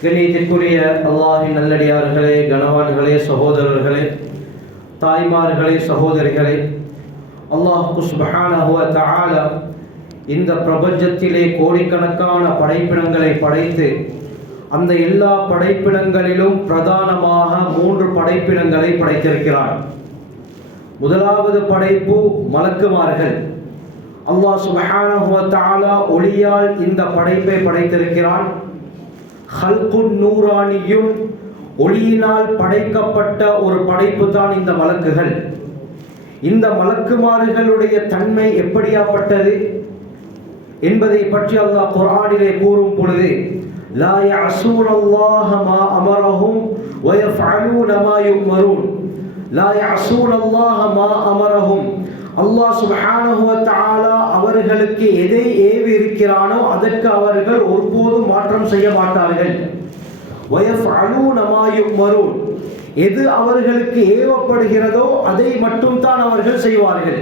கண்ணியத்திற்குரிய அல்லாஹின் நல்லடியார்களே, கனவான்களே, சகோதரர்களே, தாய்மார்களே, சகோதரிகளே, அல்லாஹ் சுப்ஹானஹு வ தஆலா இந்த பிரபஞ்சத்திலே கோடிக்கணக்கான படைப்பினங்களை படைத்து அந்த எல்லா படைப்பினங்களிலும் பிரதானமாக 3 படைப்பினங்களை படைத்திருக்கிறார். முதலாவது படைப்பு மலக்குமார்கள். அல்லாஹ் சுப்ஹானஹு வ தஆலா ஒளியால் இந்த படைப்பை படைத்திருக்கிறான். ஹல்குன் நூரானியும், ஒளியினால் படைக்கப்பட்ட ஒரு படைப்பு தான் இந்த மலக்குகள். இந்த மலக்குமார்களுடைய தன்மை எப்படியாப்பட்டது என்பதை பற்றி அல்லாஹ் குர்ஆனிலே கூறும் பொழுது, லா யஅஸூனல்லாஹ மா அமரஹும் வ யஃஅலூன மா யுமரூன். லா யஅஸூனல்லாஹ மா அமரஹும், அல்லாஹ் சுப்ஹானஹு வ தஆலா அவர்களுக்கு எதை ஏவி இருக்கிறானோ அதற்கு அவர்கள் ஒருபோதும் மாற்றம் செய்ய மாட்டார்கள். வ யஃஅலூன மா யுமரூன், எது அவர்களுக்கு ஏவப்படுகிறதோ அதை மட்டும் தான் அவர்கள் செய்வார்கள்.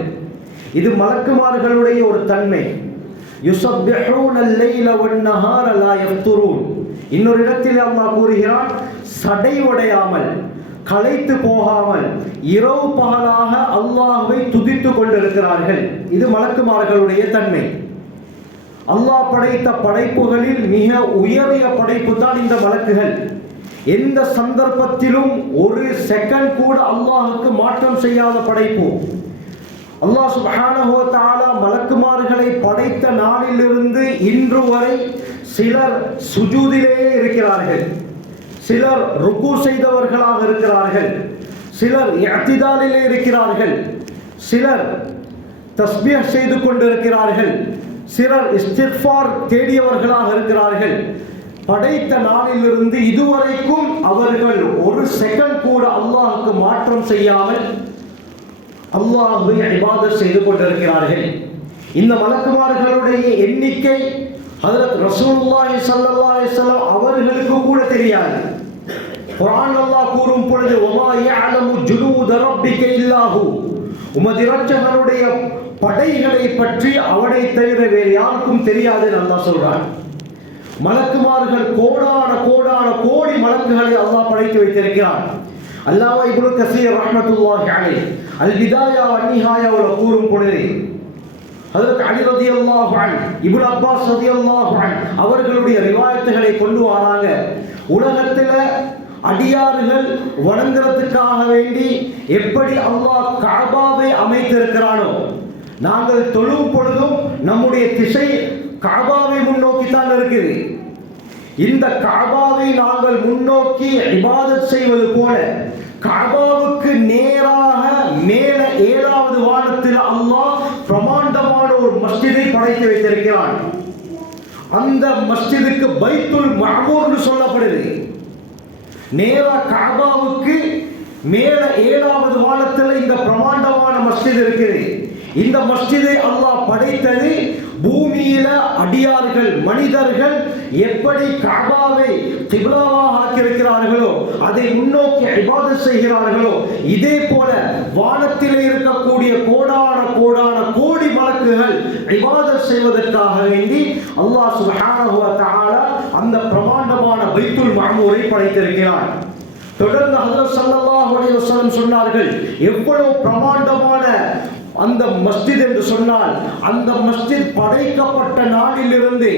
இது மலக்குமார்களுடைய ஒரு தன்மை. யுஸப்பிஹூன அல்லைல வன்-நஹார லா யஃப்துரூன். இன்னொரு இடத்தில் அல்லாஹ் கூறுகிறான், சடைவடையாமல், களைத்து போகாமல் இரவு பகலாக அல்லாஹ்வை துதித்துக் கொண்டிருக்கிறார்கள். இது மலக்குமார்களுடைய தன்மை. அல்லாஹ் படைத்த படைப்புகளில் மிக உயரிய படைப்பு தான் இந்த மலக்குகள். எந்த சந்தர்ப்பத்திலும் ஒரு செகண்ட் கூட அல்லாஹுக்கு மாற்றம் செய்யாத படைப்பு. அல்லாஹ் சுப்ஹானஹு வ தஆலா மலக்குமார்களை படைத்த நாளிலிருந்து இன்று வரை சிலர் சுஜூதிலேயே இருக்கிறார்கள், சிலர் ருக்கு செய்தவர்களாக இருக்கிறார்கள், சிலர் இஅ்திதாலிலே இருக்கிறார்கள், சிலர் தஸ்பீஹ் செய்து கொண்டிருக்கிறார்கள், சிலர் இஸ்திக்ஃபார் தேடியவர்களாக இருக்கிறார்கள். படைத்த நாளிலிருந்து இதுவரைக்கும் அவர்கள் ஒரு செகண்ட் கூட அல்லாஹுக்கு மாற்றம் செய்யாமல் அல்லாஹ்வை இபாதத் செய்து கொண்டிருக்கிறார்கள். இந்த மலக்குமார்களுடைய எண்ணிக்கை ஹஜ்ரத் ரசூலுல்லாஹி ஸல்லல்லாஹு அலைஹி வஸல்லம் அவர்களுக்கு கூட தெரியாது. குர்ஆன் அல்லாஹ் கூறும் பொழுது, வமா யஅலமு ஜுனூத ரப்பிக இல்லாஹு, உமது இரட்சகனுடைய படைகளை பற்றி அவனை தவிர வேறு யாருக்கும் தெரியாது என்று அல்லாஹ் சொல்றான். மலக்குமார்கள் கோடான கோடான கோடி மலக்குகளை அல்லாஹ் படைத்து வைத்திருக்கிறான். அல்லாஹ் இப்னு கஸீர் ரஹ்மத்துல்லாஹி அலைஹி அல் பிதாயா வன் நிஹாயாவுல கூறும் பொழுது, ஹஜ்ரத் அலி ரலியல்லாஹு அன்ஹு, இப்னு அப்பாஸ் ரலியல்லாஹு அன்ஹு அவர்களுடைய ரிவாயத்துகளை கொண்டு வராங்க. உலகத்தில் அடியார்கள் வணங்குறதுக்காக வேண்டி எப்படி அல்லாஹ் கஅபாவை அமைத்திருக்கிறானோ, நாங்கள் தொழும் பொழுதும் நம்முடைய திசை கஅபாவை முன்னோக்கி தான் இருக்குது. இந்த கஅபாவை நாங்கள் முன்னோக்கி இபாதத் செய்வது போல கஅபாவுக்கு நேராக மேல 7வது வானத்தில் அல்லாஹ் பிரமாண்டமான ஒரு மஸ்ஜிதை படைத்து வைத்திருக்கிறான். அந்த மஸ்ஜிதுக்கு பைத்துல் மஅமூர்னு சொல்லப்படுது. நேரா கஅபாவுக்கு மேல 7வது வானத்தில் இந்த பிரமாண்டமான மஸ்ஜித் இருக்குது. இந்த மஸ்ஜிதை அல்லாஹ் படைத்தது பூமியில அடியார்கள் மனிதர்கள் எப்படி கஅபாவை கிப்லாவாக ஆக்கியிருக்கிறார்களோ, அதை முன்னோக்கி இபாதத் செய்கிறார்களோ, இதே போல வானத்திலே இருக்கக்கூடிய கோடான கோடான கோடி மலக்குகள் இபாதத் செய்வதற்காக வேண்டி அல்லாஹ் சுப்ஹானஹு வ தஆலா அந்த பிரமாண்டமான பைத்துல் மஅமூரை படைத்திருக்கிறார். தொடர்ந்து ஹஜ்ரத் ஸல்லல்லாஹு அலைஹி வஸல்லம் சொன்னார்கள், எவ்வளவு பிரமாண்டமான அந்த மஸ்ஜித் என்று சொன்னால், அந்த மஸ்ஜித் படைக்கப்பட்ட நாளிலிருந்து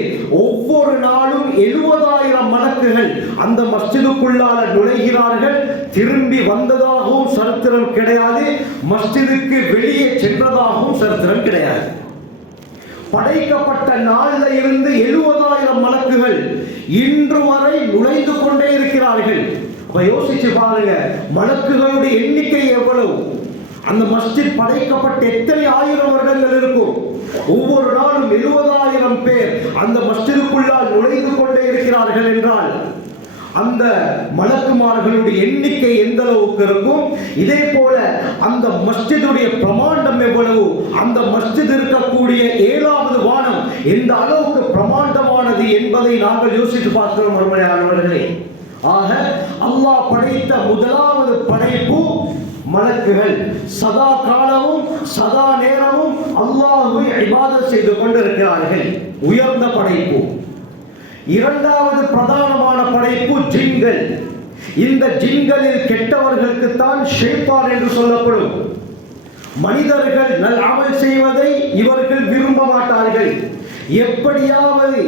ஒவ்வொரு நாளும் 70,000 மலக்குகள் அந்த மஸ்ஜிதுக்குள்ளால நுழைகிறார்கள். திரும்பி வந்ததாகவும் சரித்திரம் கிடையாது, மஸ்ஜிதுக்கு வெளியே சென்றதாகவும் சரித்திரம் கிடையாது. படைக்கப்பட்ட நாளில் இருந்து 70,000 மலக்குகள் இன்று வரை நுழைந்து கொண்டே இருக்கிறார்கள். அப்ப யோசிச்சு பாருங்க, மலக்குகளுடைய எண்ணிக்கை எவ்வளவு. அந்த மஸ்ஜித் படைக்கப்பட்ட எத்தனை ஆயிரம் வருடங்கள் இருக்கும். ஒவ்வொரு நாளும் 70,000 பேர் அந்த மஸ்ஜிதுக்குள்ளால் நுழைந்து கொண்டே இருக்கிறார்கள் என்றால் அந்த மலக்குமார்களுடைய எண்ணிக்கை எந்த அளவுக்கு இருக்கும். இதே போல அந்த மஸ்ஜிதுடைய பிரமாண்டம் எவ்வளவு, அந்த மஸ்ஜித் இருக்கக்கூடிய 7வது வானம் எந்த அளவுக்கு பிரமாண்டமானது என்பதை நாங்கள் யோசித்து பார்க்கிறோம் அருமையானவர்களே. ஆக அல்லாஹ் படைத்த முதலாவது படைப்பு மலக்குகள். சதா காலமும் சதா நேரமும் அல்லாஹ்வை இபாதத் செய்து கொண்டிருக்கிறார்கள். உயர்ந்த படைப்பு. இரண்டாவது பிரதானமான படைப்பு ஜின்கள். இந்த ஜின்களில் கெட்டவர்களுக்கு தான் ஷைத்தான் என்று சொல்லப்படும். மனிதர்கள் நல் அமல் செய்வதை இவர்கள் விரும்ப மாட்டார்கள். எப்படியாவது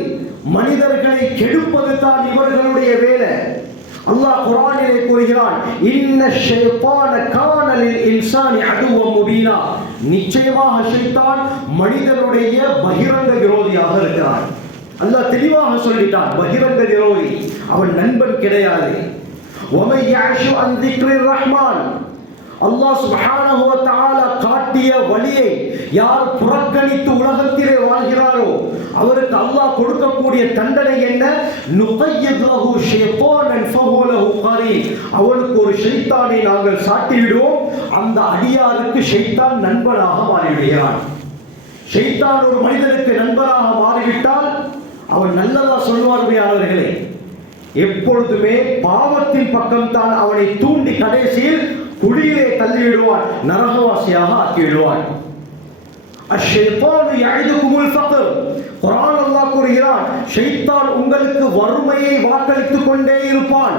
மனிதர்களை கெடுப்பது தான் இவர்களுடைய வேலை. அல்லாஹ் குர்ஆனிலே கூறுகிறான், இன்ன ஷைத்தான கான லில் இன்சானி அதுவம் முபீனா. நிச்சயமாக ஷைத்தான் மனிதனுடைய பகிரங்க விரோதியாக இருக்கிறான். அல்லாஹ் தெளிவாக சொல்லிட்டான், பகிரங்க விரோதி, அவன் நண்பன் கிடையாது. وَمَن يَعْشُ عَن ذِكْرِ الرَّحْمَنِ. அல்லாஹ் சுப்ஹானஹு வ தஆலா காட்டிய வழியை யார் புறக்கணித்து உலகத்திலே வாழ்கிறாரோ அவருக்கு அல்லாஹ் கொடுக்கக்கூடிய தண்டனை என்ன? நுகய்யித் லஹு ஷைத்தானன் ஃபஹுவ லஹு கரீன். அவனுக்கு ஒரு ஷைத்தானை நாங்கள் சாட்டி விடுவோம், அந்த அடியாருக்கு ஷைத்தான் நண்பனாக மாறிவிடுகிறான். ஷைத்தான் ஒரு மனிதனுக்கு நண்பனாக மாறிவிட்டால் அவன் நல்லதா சொல்வார்களே, எப்பொழுதுமே பாவத்தின் பக்கம் தான் அவனை தூண்டி கடைசியில் குழியிலே தள்ளிவிடுவான், நரகவாசியாக ஆக்கிவிடுவான். அஷ்ஷைத்தானு யஇதுகுமுல் ஃபக்ர். குர்ஆன் அல்லாஹ் கூறுகிறான், ஷைத்தான் உங்களுக்கு வறுமையை வாக்களித்துக் கொண்டே இருப்பான்,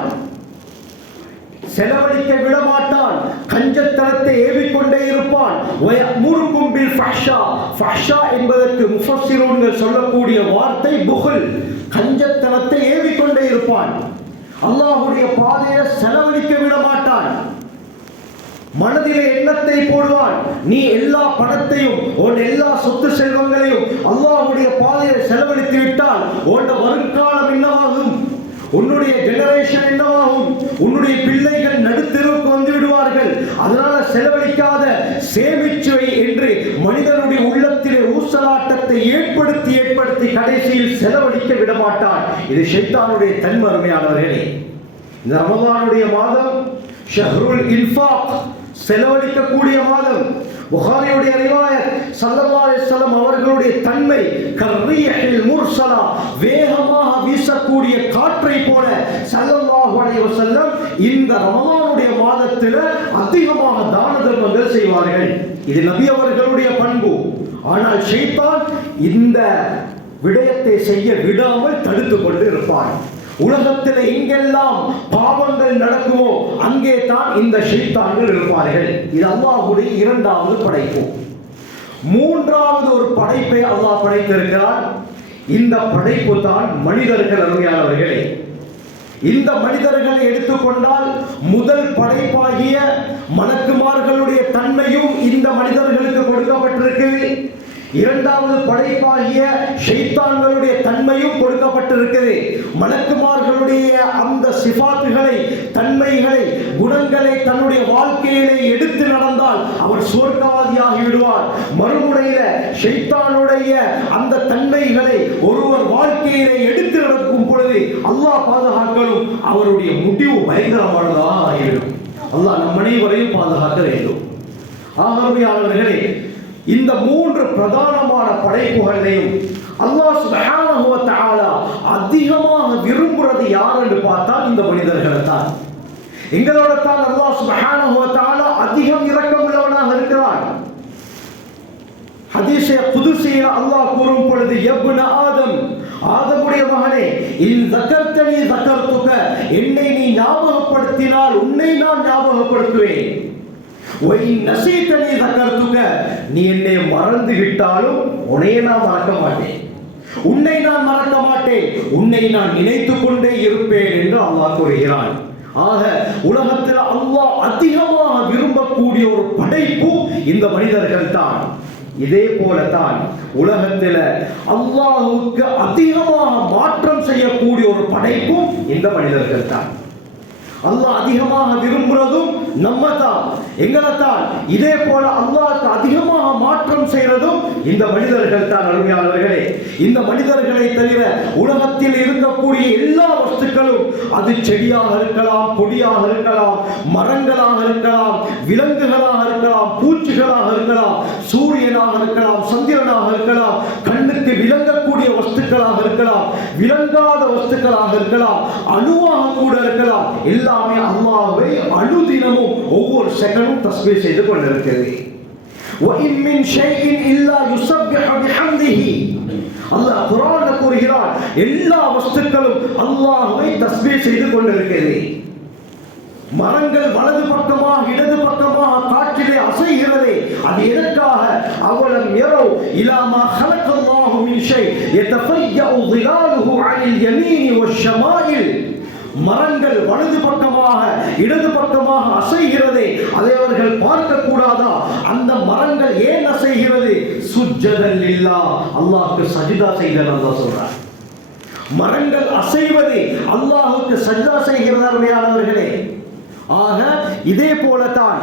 செலவழிக்க விட மாட்டான், கஞ்சத்தனத்தை ஏவிக்கொண்டே இருப்பான். வயமுருக்கும் பில் ஃபஹ்ஷா. ஃபஹ்ஷா என்பதற்கு முஃபஸ்ஸிரூன்கள் சொல்லக்கூடிய வார்த்தை புகுல், கஞ்சத்தனத்தை ஏவிக்கொண்டே இருப்பான். அல்லாஹ்வுடைய பாதையை செலவழிக்க விட மாட்டான். மனதிலே எண்ணத்தை போடுவான், நீ எல்லா பணத்தையும் உன் எல்லா சொத்து செல்வங்களையும் அல்லாஹ்வுடைய பாதையில் செலவழித்து விட்டால் உன் வருங்காலம் என்னவாகும், உன்னுடைய ஜெனரேஷன் என்னவாகும், உன்னுடைய பிள்ளைகள் நடுத்தெருவுக்கு வந்து விடுவார்கள், அதனால செலவழிக்காத, சேமிச்சு என்று மனிதனுடைய உள்ளத்திலே ஊசலாட்டத்தை ஏற்படுத்தி கடைசியில் செலவழிக்க விடமாட்டான். இது ஷைத்தானுடைய தன்மருமையானவர்களே. இந்த ரமலானுடைய மாதம் ஷஹ்ருல் இன்ஃபாக், செலவழிக்கக்கூடிய மாதம். புகாரியுடைய ரிவாயத், ஸல்லல்லாஹு அலைஹி வஸல்லம் அவர்களுடைய தன்மை கர்ரீஹில் முர்ஸலா, வேகமாக வீசக்கூடிய காற்றை போல ஸல்லல்லாஹு அலைஹி வஸல்லம் இந்த ரமலானுடைய மாதத்தில் அதிகமாக தான தர்மங்கள் செய்வார்கள். இது நபி அவர்களுடைய பண்பு. ஆனால் ஷைத்தான் இந்த விடயத்தை செய்ய விடாமல் தடுத்துக் கொண்டு இருப்பான். உலகத்தில் எங்கெல்லாம் பாவங்கள் நடக்குமோ அங்கே தான் இந்த ஷைத்தான்கள் இருப்பார்கள். இது அல்லாஹ்வுடைய இரண்டாவது படைப்பு. மூன்றாவது ஒரு படைப்பை அல்லாஹ் படைத்திருக்கிறார். இந்த படைப்பு தான் மனிதர்கள். அருமையானவர்களே, இந்த மனிதர்களை எடுத்துக்கொண்டால் முதல் படைப்பாகிய மலக்குமார்களுடைய தன்மையும் இந்த மனிதர்களுக்கு கொடுக்கப்பட்டிருக்கிறது. இரண்டாவது படைப்பாகிய ஷைத்தான்களுடைய தன்மையும் கொடுக்கப்பட்டிருக்கிறது. மலக்குமார்களுடைய அந்த சிஃபாத்துகளை, தன்மைகளை, குணங்களை தன்னுடைய வாழ்க்கையிலே எடுத்து நடந்தால் அவர் சுவர்க்கவாதியாகி விடுவார். மறுமுறையில ஷைத்தானுடைய அந்த தன்மைகளை ஒருவர் வாழ்க்கையிலே எடுத்து நடக்கும் பொழுது அல்லாஹ் பாதுகாக்கணும், அவருடைய முடிவு பயங்கரமானதாக ஆகிவிடும். அல்லாஹ் நம் அனைவரையும் பாதுகாக்க வேண்டும். ஆகவே இந்த மூன்று பிரதானமான படைப்புகளையும் அல்லாஹ் சுப்ஹானஹு வ தஆலா அதிகமாக விரும்புறது யார் என்று பார்த்தால் இந்த மனிதர்களை தான். எங்களோட தான் அல்லாஹ் சுப்ஹானஹு வ தஆலா அதிகம் இரக்கம் உள்ளவனாக இருக்கிறான். ஹதீஸே குதுஸில அல்லாஹ் கூறும் பொழுது, யப்ன ஆதம், ஆதமுடைய மகனே, இன் ஸக்கர்தனி ஸக்கர்துக, என்னை நீ ஞாபகப்படுத்தினால் உன்னை நான் ஞாபகப்படுத்துவேன். நசீத்தனி தக்கர்த்துக்க, நீ என்னை மறந்து விட்டாலும் உன்னை நான் மறக்க மாட்டேன், உன்னை நான் மறக்க மாட்டேன், உன்னை நான் நினைத்துக் கொண்டே இருப்பேன் என்று அல்லாஹ் கூறுகிறான். ஆக உலகத்தில் அல்லாஹ் அதிகமாக விரும்பக்கூடிய ஒரு படைப்பு இந்த மனிதர்கள் தான். இதே போலத்தான் உலகத்தில் அல்லாஹ்வுக்கு அதிகமாக மாற்றம் செய்யக்கூடிய ஒரு படைப்பும் இந்த மனிதர்கள் தான். அல்லாஹ் அதிகமாக விரும்புறதும் நம்ம தான், எங்களை தான். இதே போல அல்லாஹ்க்கு அதிகமாக மாற்றம் செய்யறதும் இந்த மனிதர்கள் தான். அருமையானவர்களே, இந்த மனிதர்களை தவிர உலகத்தில் இருக்கக்கூடிய எல்லா வஸ்துக்களும், அது செடியாக இருக்கலாம், கொடியாக இருக்கலாம், மரங்களாக இருக்கலாம், விலங்குகளாக இருக்கலாம், பூச்சிகளாக இருக்கலாம், சூரியனாக இருக்கலாம், சந்திரனாக இருக்கலாம், கண்ணுக்கு விளங்கக்கூடிய வஸ்துக்களாக இருக்கலாம், விளங்காத வஸ்துக்களாக இருக்கலாம், அணுவாக கூட இருக்கலாம். எல்லாமே அல்லாஹ்வை அனுதினமும் ஒவ்வொரு செகண்டும் தஸ்பீஹ் செய்து கொண்டிருக்கிறது. وَإِن مِّن شَيْءٍ إِلَّا يُسَبِّحُ بِحَمْدِهِ. அல்லாஹ் குர்ஆன்ல கூறுகிறான், எல்லா வஸ்துக்களும் அல்லாஹ்வை தஸ்பீஹ் செய்து கொண்டிருக்கிறது. மரங்கள் வலது பக்கமாக இடது பக்கமாக காற்றிலே அசைகிறதே, அது எதற்காக? அவலம் யரவ் இலா மா خلقல்லாஹு மின் ஷை யதஃபய்யஉ ظிலாலுஹு அனில் யமீனி வஷ்ஷமாயில். மரங்கள் வலது பக்கமாக இடது பக்கமாக அசைகிறதே, அதை அவர்கள் பார்க்க கூடாதா? அந்த மரங்கள் ஏன் அசைகிறது? சுஜ்ஜதன் லில்லாஹ், அல்லாஹ்வுக்கு சஜ்தா செய்தல். அல்லாஹ் சொல்றார், மரங்கள் அசைவது அல்லாஹ்வுக்கு சஜ்தா செய்கிறார்களே. ஆக இதே போலத்தான்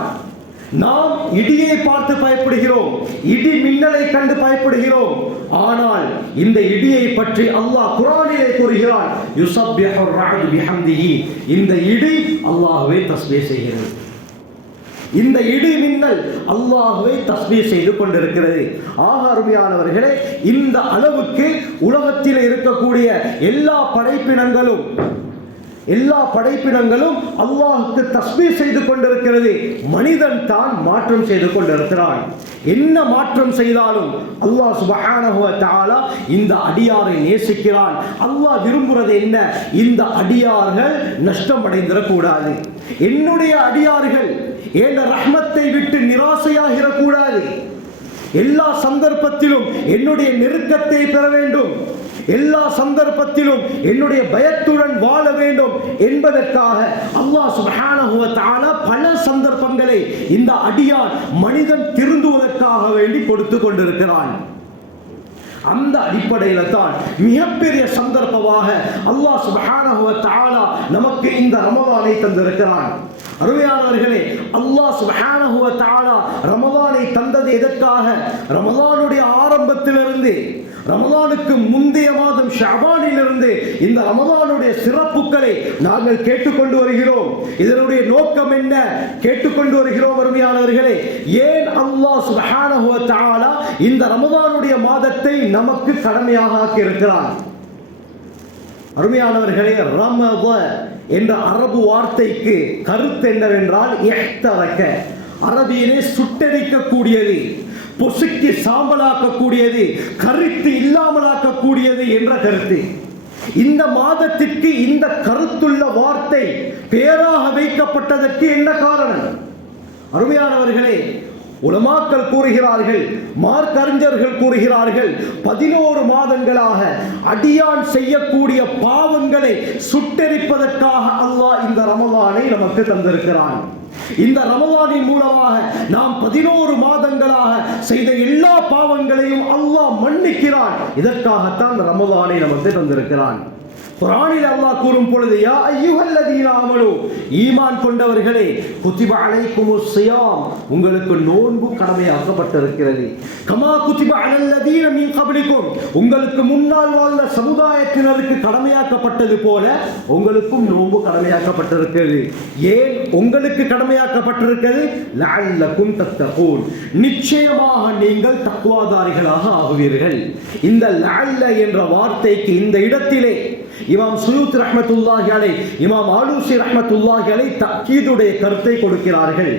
நாம் இடியை பார்த்து பயப்படுகிறோம், இடி மின்னலை கண்டு பயப்படுகிறோம். ஆனால் இந்த இடியை பற்றி அல்லாஹ் குர்ஆனிலே கூறுகிறான், யுஸப்பிஹுர் ரஅது பிஹம்திஹி. இந்த இடி அல்லாஹ்வை தஸ்பீஹ் செய்கிறது. இந்த இடி மின்னல் அல்லாஹ்வை தஸ்பீஹ் செய்து கொண்டிருக்கிறது. ஆக அருமையானவர்களே, இந்த அளவுக்கு உலகத்தில் இருக்கக்கூடிய எல்லா படைப்பினங்களும் அல்லாஹ்வுக்கு தஸ்பீஹ் செய்து கொண்டிருக்கிறது. மனிதன் தான் மாற்றம் செய்து கொண்டிருக்கிறான். என்ன மாற்றம் செய்தாலும் அல்லாஹ் சுப்ஹானஹு வ தஆலா இந்த அடியாரை நேசிக்கிறான். அல்லாஹ் விரும்புவது என்ன? இந்த அடியார்கள் நஷ்டம் அடைந்திடக் கூடாது. என்னுடைய அடியார்கள் என்ற ரஹ்மத்தை விட்டு நிராசையாகிடக் கூடாது. எல்லா சந்தர்ப்பத்திலும் என்னுடைய நெருக்கத்தை பெற வேண்டும், எல்லா சந்தர்ப்பத்திலும் என்னுடைய பயத்துடன் வாழ வேண்டும் என்பதற்காக அல்லாஹ் சுப்ஹானஹு வ தஆலா பல சந்தர்ப்பங்களை இந்த அடியான் மனிதன் திருந்துவதற்காக வேண்டி கொடுத்து கொண்டிருக்கிறான். அந்த அடிப்படையில் தான் மிகப்பெரிய சந்தர்ப்பமாக அல்லாஹ் சுப்ஹானஹு வ தஆலா நமக்கு இந்த ரமலானை தந்திருக்கிறான். அருமையானவர்களே, அல்லாஹ் சுப்ஹானஹு வ தஆலா ரமலானை தந்தது எதற்காக? ரமலானுடைய ஆரம்பத்திலிருந்து, ரமலானுக்கு முந்தைய மாதம் ஷஅபானிலிருந்து இந்த ரமலானுடைய சிறப்புகளை நாங்கள் கேட்டுக்கொண்டு வருகிறோம். இதனுடைய நோக்கம் என்ன? கேட்டுக்கொண்டு வருகிறோம். அருமையானவர்களே, ஏன் அல்லாஹ் சுப்ஹானஹு வ தஆலா இந்த ரமலானுடைய மாதத்தை நமக்கு கடமையாக ஆக்கி இருக்கிறான்? அருமையானவர்களே, ரமத என்ற அரபு வார்த்தைக்கு கருத்து என்னவென்றால் இஹ்தரக, அரபியிலே சுட்டெரிக்கக்கூடியது, பொசுக்கி சாம்பலாக்கக்கூடியது, கருத்து இல்லாமலாக்கக்கூடியது என்ற கருத்து. இந்த மாதத்திற்கு இந்த கருத்துள்ள வார்த்தை பேராக வைக்கப்பட்டதற்கு என்ன காரணம்? அருமையானவர்களே, உலமாக்கள் கூறுகிறார்கள், மார்க்கறிஞர்கள் கூறுகிறார்கள், 11 மாதங்களாக அடியான் செய்யக்கூடிய பாவங்களை சுட்டெரிப்பதற்காக அல்லாஹ் இந்த ரமலானை நமக்கு தந்திருக்கிறான். இந்த ரமலானின் மூலமாக நாம் 11 மாதங்களாக செய்த எல்லா பாவங்களையும் அல்லாஹ் மன்னிக்கிறான். இதற்காகத்தான் ரமலானை நமக்கு தந்திருக்கிறான். குர்ஆனில் அல்லாஹ் கூறும் பொழுது, யா அய்யுஹல்லதீன ஆமனு, ஈமான் கொண்டவர்களே, குதிப அலைக்குமுஸ் ஸியாம், உங்களுக்கு நோன்பு கடமையாக்கப்பட்டிருக்கிறது. கமா குதிப அலல்லதீன மின் கப்லிக்கும், உங்களுக்கு முன்னால் வாழ்ந்த சமுதாயத்தினருக்கு கடமையாக்கப்பட்டது போல உங்களுக்கும் நோன்பு கடமையாக்கப்பட்டிருக்கிறது. ஏன் உங்களுக்கு கடமையாக்கப்பட்டிருக்கிறது? லஅல்லக்கும் தத்தகூன், நிச்சயமாக நீங்கள் தக்வாதாரிகளாக ஆகுவீர்கள். இந்த லஅல்ல என்ற வார்த்தைக்கு இந்த இடத்திலே இமாம் சுயூத்தி ரஹ்மத்துல்லாஹி அலைஹி, இமாம் ஆலூசி ரஹ்மத்துல்லாஹி அலைஹி தக்கீதுடைய கருத்தை கொடுக்கிறார்கள்.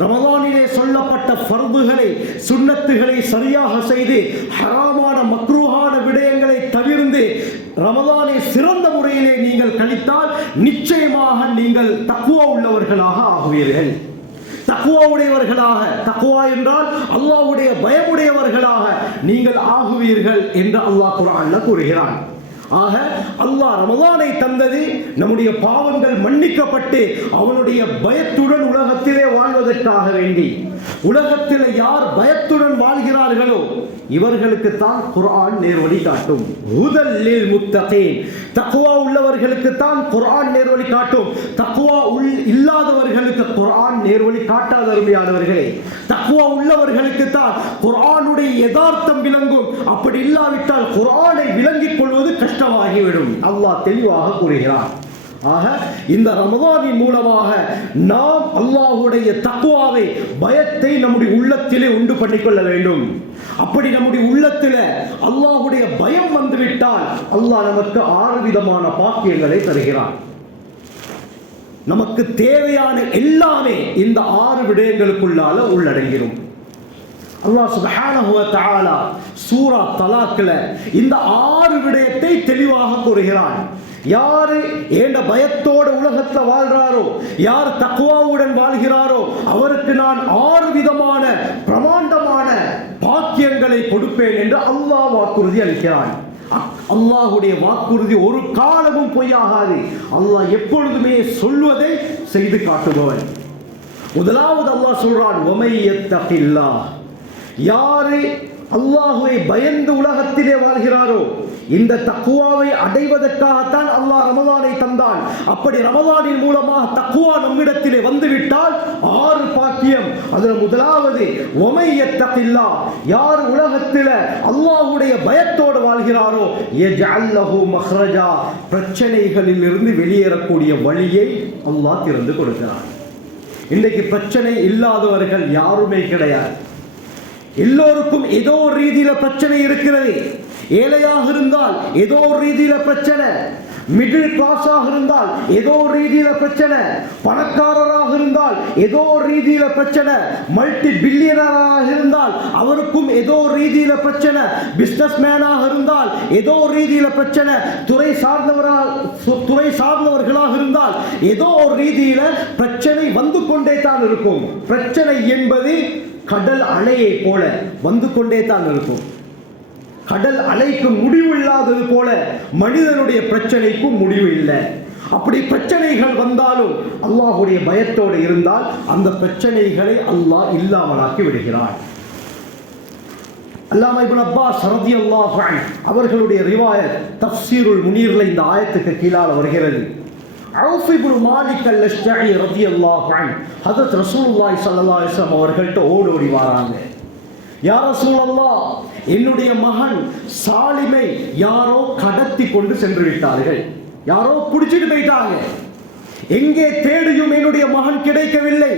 ரமலானிலே சொல்லப்பட்ட ஃபர்துகளை, சுன்னத்துகளை சரியாக செய்து ஹராமான மக்ரூஹான விடயங்களை தவிர்த்து ரமலானை சிறந்த முறையிலே நீங்கள் கழித்தால் நிச்சயமாக நீங்கள் தக்வா உள்ளவர்களாக ஆகுவீர்கள். தக்வா உடையவர்களாக, தக்வா என்றால் அல்லாஹ்வுடைய பயமுடையவர்களாக நீங்கள் ஆகுவீர்கள் என்று அல்லாஹ் குர்ஆன்ல கூறுகிறான். ஆக அல்லாஹ் ரமலானை தந்தது நம்முடைய பாவங்கள் மன்னிக்கப்பட்டு அவனுடைய பயத்துடன் உலகத்திலே வாழ்வதற்காக வேண்டி. உலகத்தில் யார் பயத்துடன் வாழ்கிறார்களோ இவர்களுக்கு தான் குர்ஆன் நேர்வழி காட்டும். ஹுதல் லில் முத்தகீன், தக்வா உள்ளவர்களுக்கு தான் குர்ஆன் நேர்வழி காட்டும். தக்வா இல்லாதவர்களுக்கு குர்ஆன் நேர்வழி காட்டாத. அருமையானவர்களே, தக்வா உள்ளவர்களுக்கு தான் குர்ஆனுடைய யதார்த்தம் விளங்கும். அப்படி இல்லாவிட்டால் குர்ஆனை விளங்கிக் கொள்வது கஷ்டமாகிவிடும். அல்லாஹ் தெளிவாக கூறுகிறார். ஆக இந்த ரமலானின் மூலமாக நாம் அல்லாஹ்வுடைய தக்வாவை, பயத்தை நம்முடைய உள்ளத்திலே உண்டு பண்ணிக்கொள்ள வேண்டும். அப்படி நம்முடைய உள்ளத்தில் அல்லாஹ்வுடைய பயம் வந்துவிட்டால் அல்லாஹ் நமக்கு 6 விதமான பாக்கியங்களை தருகிறான். நமக்கு தேவையான எல்லாமே இந்த 6 விடயங்களுக்குள்ளால உள்ளடங்கிடும். அல்லாஹ் சுப்ஹானஹு வ தஆலா சூரா தலாக்ல இந்த 6 விடயத்தை தெளிவாக கூறுகிறான். யாரு ஏண்ட பயத்தோட உலகத்துல வாழ்றாரோ, யார் தக்வாவுடன் வாழ்கிறாரோ, அவருக்கு நான் 6 விதமான பிரமாண்டமான பாக்கியங்களை கொடுப்பேன் என்று அல்லாஹ் வாக்குறுதி அளிக்கிறான். அல்லாஹ்வுடைய வாக்குறுதி ஒரு காலமும் பொய்யாகாது. அல்லாஹ் எப்பொழுதுமே சொல்வதை செய்து காட்டுபவன். முதலாவது அல்லாஹ் சொல்றான், வமையத்தகில்லாஹ், யாரு அல்லாஹ்வை பயந்து உலகத்திலே வாழ்கிறாரோ, இந்த தக்வாவை அடைவதற்காகத்தான் அல்லாஹ் ரமலானை தந்தான். அப்படி ரமலானின் மூலமாக தக்வா நம்மிடத்திலே வந்துவிட்டால் 6 பாக்கியம். அதுல முதலாவது வமையத்தகில்லாஹ், யார் உலகத்தில் அல்லாஹ்வுடைய பயத்தோடு வாழ்கிறாரோ, யஜ்அல் லஹு மக்ரஜா, பிரச்சனைகளில் இருந்து வெளியேறக்கூடிய வழியை அல்லாஹ் திறந்து கொடுக்கிறான். இன்றைக்கு பிரச்சனை இல்லாதவர்கள் யாருமே கிடையாது. எல்லோருக்கும் ஏதோ ஒரு ரீதியில பிரச்சனை இருக்கிறது. ஏழையாக இருந்தால் ஏதோ ஒரு ரீதியில பிரச்சனை, மிடில் கிளாஸாக இருந்தால் ஏதோ ஒரு ரீதியில பிரச்சனை, பணக்காரராக இருந்தால் ஏதோ ஒரு ரீதியில பிரச்சனை, மல்டி பில்லியனராக இருந்தால் அவருக்கும் ஏதோ ஒரு ரீதியில பிரச்சனை, பிசினஸ் மேனாக இருந்தால் ஏதோ ஒரு ரீதியில பிரச்சனை, துறை சார்ந்தவர்களாக இருந்தால் ஏதோ ஒரு ரீதியில பிரச்சனை வந்து கொண்டே தான் இருக்கும். பிரச்சனை என்பது கடல் அலையை போல வந்து கொண்டே தான் இருக்கும். கடல் அலைக்கு முடிவு இல்லாதது போல மனிதனுடைய பிரச்சனைக்கும் முடிவு இல்லை. அப்படி பிரச்சனைகள் வந்தாலும் அல்லாஹ்வுடைய பயத்தோடு இருந்தால் அந்த பிரச்சனைகளை அல்லாஹ் இல்லாமலாக்கி விடுகிறான். அல்லாமா இப்னு அப்பாஸ் ரலியல்லாஹு அன்ஹு அவர்களுடைய ரிவாயத் தஃப்சீருல் முனீர்ல இந்த ஆயத்துக்கு கீழால வருகிறது. அவுஃப் இப்னு மாலிக் அல்-அஷ்ஜஇ ரலியல்லாஹு அன்ஹு ஹஜ்ரத் ரசூலுல்லாஹி ஸல்லல்லாஹு அலைஹி வஸல்லம் அவர்கள்ட்ட ஓடி வராங்க. யா ரசூலல்லாஹ், என்னுடைய மகன் சாலிமை யாரோ கடத்தி கொண்டு சென்று விட்டார்கள், யாரோ பிடிச்சிட்டு போயிட்டாங்க. எங்கே தேடியும் என்னுடைய மகன் கிடைக்கவில்லை.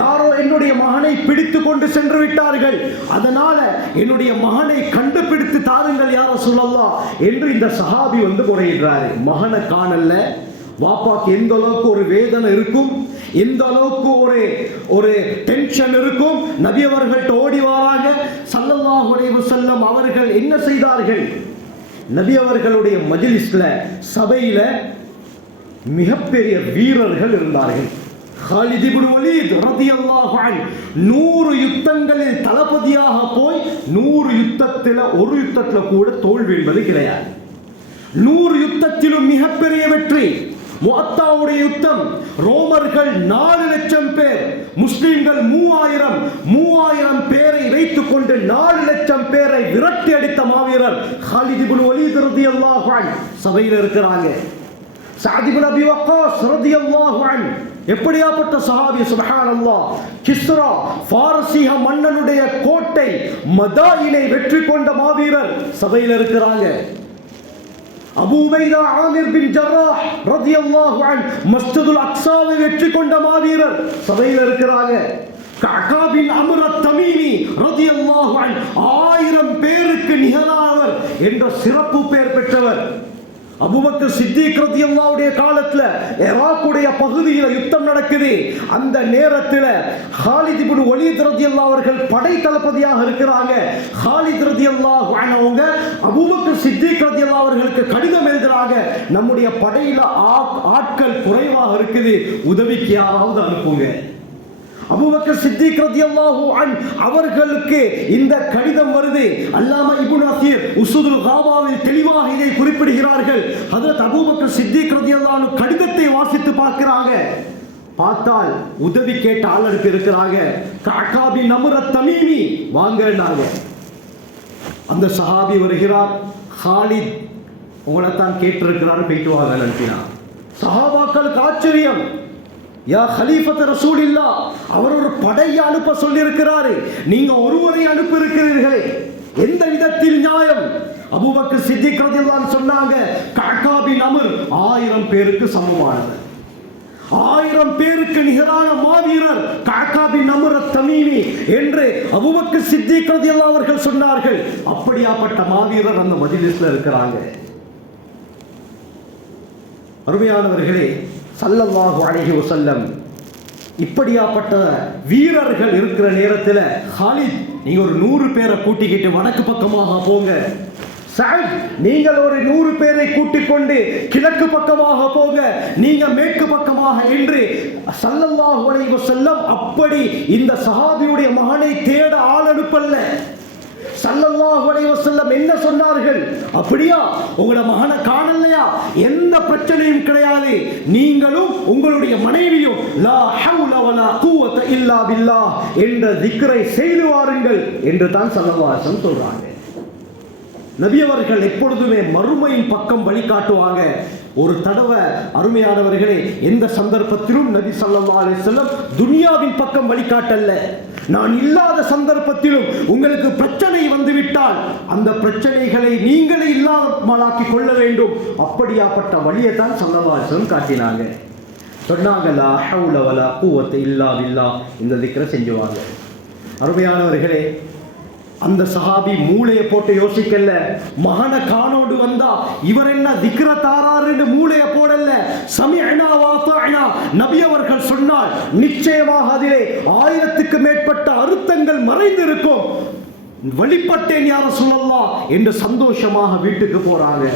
யாரோ என்னுடைய மகனை பிடித்து கொண்டு சென்று விட்டார்கள். அதனால என்னுடைய மகனை கண்டுபிடித்து தாருங்கள் யா ரசூலல்லாஹ் என்று இந்த சஹாபி வந்து முறையிடுறாரு. மகனை காணல. வாப்பாக்கு எந்த அளவுக்கு ஒரு வேதனை இருக்கும், எந்த அளவுக்கு ஒரு டென்ஷன் இருக்கும். நபி அவர்கள்ட்ட ஓடி வராங்க. ஸல்லல்லாஹு அலைஹி வஸல்லம் அவர்கள் என்ன செய்தார்கள்? நபி அவர்களுடைய மஜ்லிஸ்ல, சபையில மிகப்பெரிய வீரர்கள் இருந்தார்கள். காலித் இப்னு வலீத் ரலியல்லாஹு அன்ஹு 100 யுத்தங்களில் தளபதியாக போய் 100 யுத்தத்தில் ஒரு யுத்தத்தில் கூட தோல்வி என்பது கிடையாது. 100 யுத்தத்திலும் மிகப்பெரிய வெற்றி. முஅத்தாவுடைய யுத்தம், ரோமர்கள் 4 லட்சம் பேர், முஸ்லிம்கள் 3000 பேரை வைத்துக் கொண்டு 4 லட்சம் பேரை விரட்டி அடித்த மாவீரர் காலித் இப்னு வலீத் ரலியல்லாஹு அன்ஹு சபையில் இருக்கிறாங்க. சஅத் இப்னு அபி வக்காஸ் ரலியல்லாஹு அன்ஹு, எப்படியாப்பட்ட சஹாபி, சுப்ஹானல்லாஹ். கிஸ்ரா பாரசீக மன்னனுடைய கோட்டை மதாயினை வெற்றி கொண்ட மாவீரர் சபையில் இருக்கிறாங்க. அபூ உபைதா ஆமிர் பின் ஜர்ராஹ் ரலியல்லாஹு அன்ஹு மஸ்ஜிதுல் அக்ஸாவை வெற்றி கொண்ட மாவீரர் சபையில் இருக்கிறாங்க. கஅபா பின் அம்ர் அத்-தமீமி ரலியல்லாஹு அன்ஹு 1000 பேருக்கு நிகரானவர் என்ற சிறப்பு பெயர் பெற்றவர். அபூபக்கர் சித்திக் ரலியல்லாஹுடைய காலத்துல ஈராக்குடைய பகுதியில் யுத்தம் நடக்குது. அந்த நேரத்தில் காலித் இப்னு வலீத் ரலியல்லாஹு அவர்கள் படை தளபதியாக இருக்கிறாங்க. காலித் ரலியல்லாஹு அன்ஹு அவங்க அபூபக்கர் சித்திக் ரலியல்லாஹு அவர்களுக்கு கடிதம் எழுதுறாங்க. நம்முடைய படையில ஆட்கள் குறைவாக இருக்குது, உதவிக்கு யாராவது அனுப்புங்க. அபூபக்கர் சித்திக் ரலியல்லாஹு அன்ஹு அவர்களுக்கு இந்த கடிதம் வருது. அல்லாமா இப்னு அஸீர் உஸூதுல் காபாவில் தெளிவாக இதை குறிப்பிடுகிறார்கள். ஹஜ்ரத் அபூபக்கர் சித்திக் ரலியல்லாஹு அன்ஹு கடிதத்தை வாசித்து பார்க்கிறாங்க. பார்த்தால் உதவி கேட்ட ஆளுக்கு இருக்கிறாங்க. கஅபா பின் அம்ர் அத்-தமீமி வாங்கறாங்க. அந்த சஹாபி வருகிறார். காலித் உங்களை தான் கேட்டிருக்கிறார், போயிட்டு வாங்க அனுப்பினார். சஹாபாக்களுக்கு ஆச்சரியம். யா கலீஃபத் ரசூலில்லாஹ், அவர் ஒரு படையை அனுப்ப சொல்லியிருக்கிறாரு, நீங்க ஒருவரை அனுப்பி இருக்கிறீர்களே, எந்த விதத்தில் நியாயம்? அபூபக்கர் சித்திக் ரலியல்லாஹு அன்ஹு சொன்னாங்க, கஅபா பின் அம்ர் 1000 பேருக்கு சமமானது, 1000 பேருக்கு நிகரான மாவீரர் கஅபா பின் அம்ர் அத்-தமீமி என்று அபூபக்கர் சித்திக் ரலியல்லாஹு அவர்கள் சொன்னார்கள். அப்படியாப்பட்ட மாவீரர் அந்த மஜ்லிஸ்ல இருக்கிறாங்க. அருமையானவர்களே, ஸல்லல்லாஹு அலைஹி வஸல்லம் இப்படியாப்பட்ட வீரர்கள் இருக்கிற நேரத்தில் காலித் நீங்க ஒரு 100 பேரை கூட்டிக்கிட்டு வடக்கு பக்கமாக போங்க. சஅத், நீங்கள் ஒரு 100 பேரை கூட்டிக் கொண்டு கிழக்கு பக்கமாக போங்க, நீங்க மேற்கு பக்கமாக என்று ஸல்லல்லாஹு அலைஹி வஸல்லம் அப்படி இந்த சஹாபியுடைய மகனை தேட ஆள் அனுப்பல்ல. ஸல்லல்லாஹு அலைஹி வஸல்லம் என்ன சொன்னார்கள்? அப்படியா, உங்களோட மகனை காணலையா, எந்த பிரச்சனையும் கிடையாது, நீங்களும் உங்களுடைய மனைவியும் லா ஹவுல வலா குவத இல்லா பில்லாஹ் என்ற திக்ரை செய்து வாருங்கள் என்று தான் ஸல்லல்லாஹு அலைஹி வஸல்லம் சொல்றாங்க. நபி அவர்கள் எப்பொழுதுமே மறுமையின் பக்கம் வழிகாட்டுவாங்க. ஒரு தடவை அருமையானவர்களே, எந்த சந்தர்ப்பத்திலும் நபி ஸல்லல்லாஹு அலைஹி வஸல்லம் துனியாவின் பக்கம் வழிகாட்டல்ல. நான் இல்லாத சந்தர்ப்பத்திலும் உங்களுக்கு பிரச்சனை வந்துவிட்டால் அந்த பிரச்சனைகளை நீங்களே இல்லாமலாக்கிக் கொள்ள வேண்டும், அப்படியாப்பட்ட வழியை தான் ஸல்லல்லாஹு அலைஹி வஸல்லம் காட்டினாங்க. சொன்னாங்க லா ஹவுல வலா குவத இல்லா பில்லாஹ் இந்த திக்ரை செஞ்சுவாங்க. அருமையானவர்களே, அந்த சஹாபி மூளையை போட்டு யோசிக்கல, மகனை காணோடு வந்தா இவர் என்ன திக்ர தாராருன்னு மூளையை போடல. சமிஅனா வ அத்தஅனா, நபி அவர்கள் சொன்னால் நிச்சயமாக அதிலே 1000க்கு மேற்பட்ட அர்த்தங்கள் மறைந்திருக்கும். வழிபட்டேன் யா ரசூலல்லாஹ் என்று சந்தோஷமாக வீட்டுக்கு போறாங்க.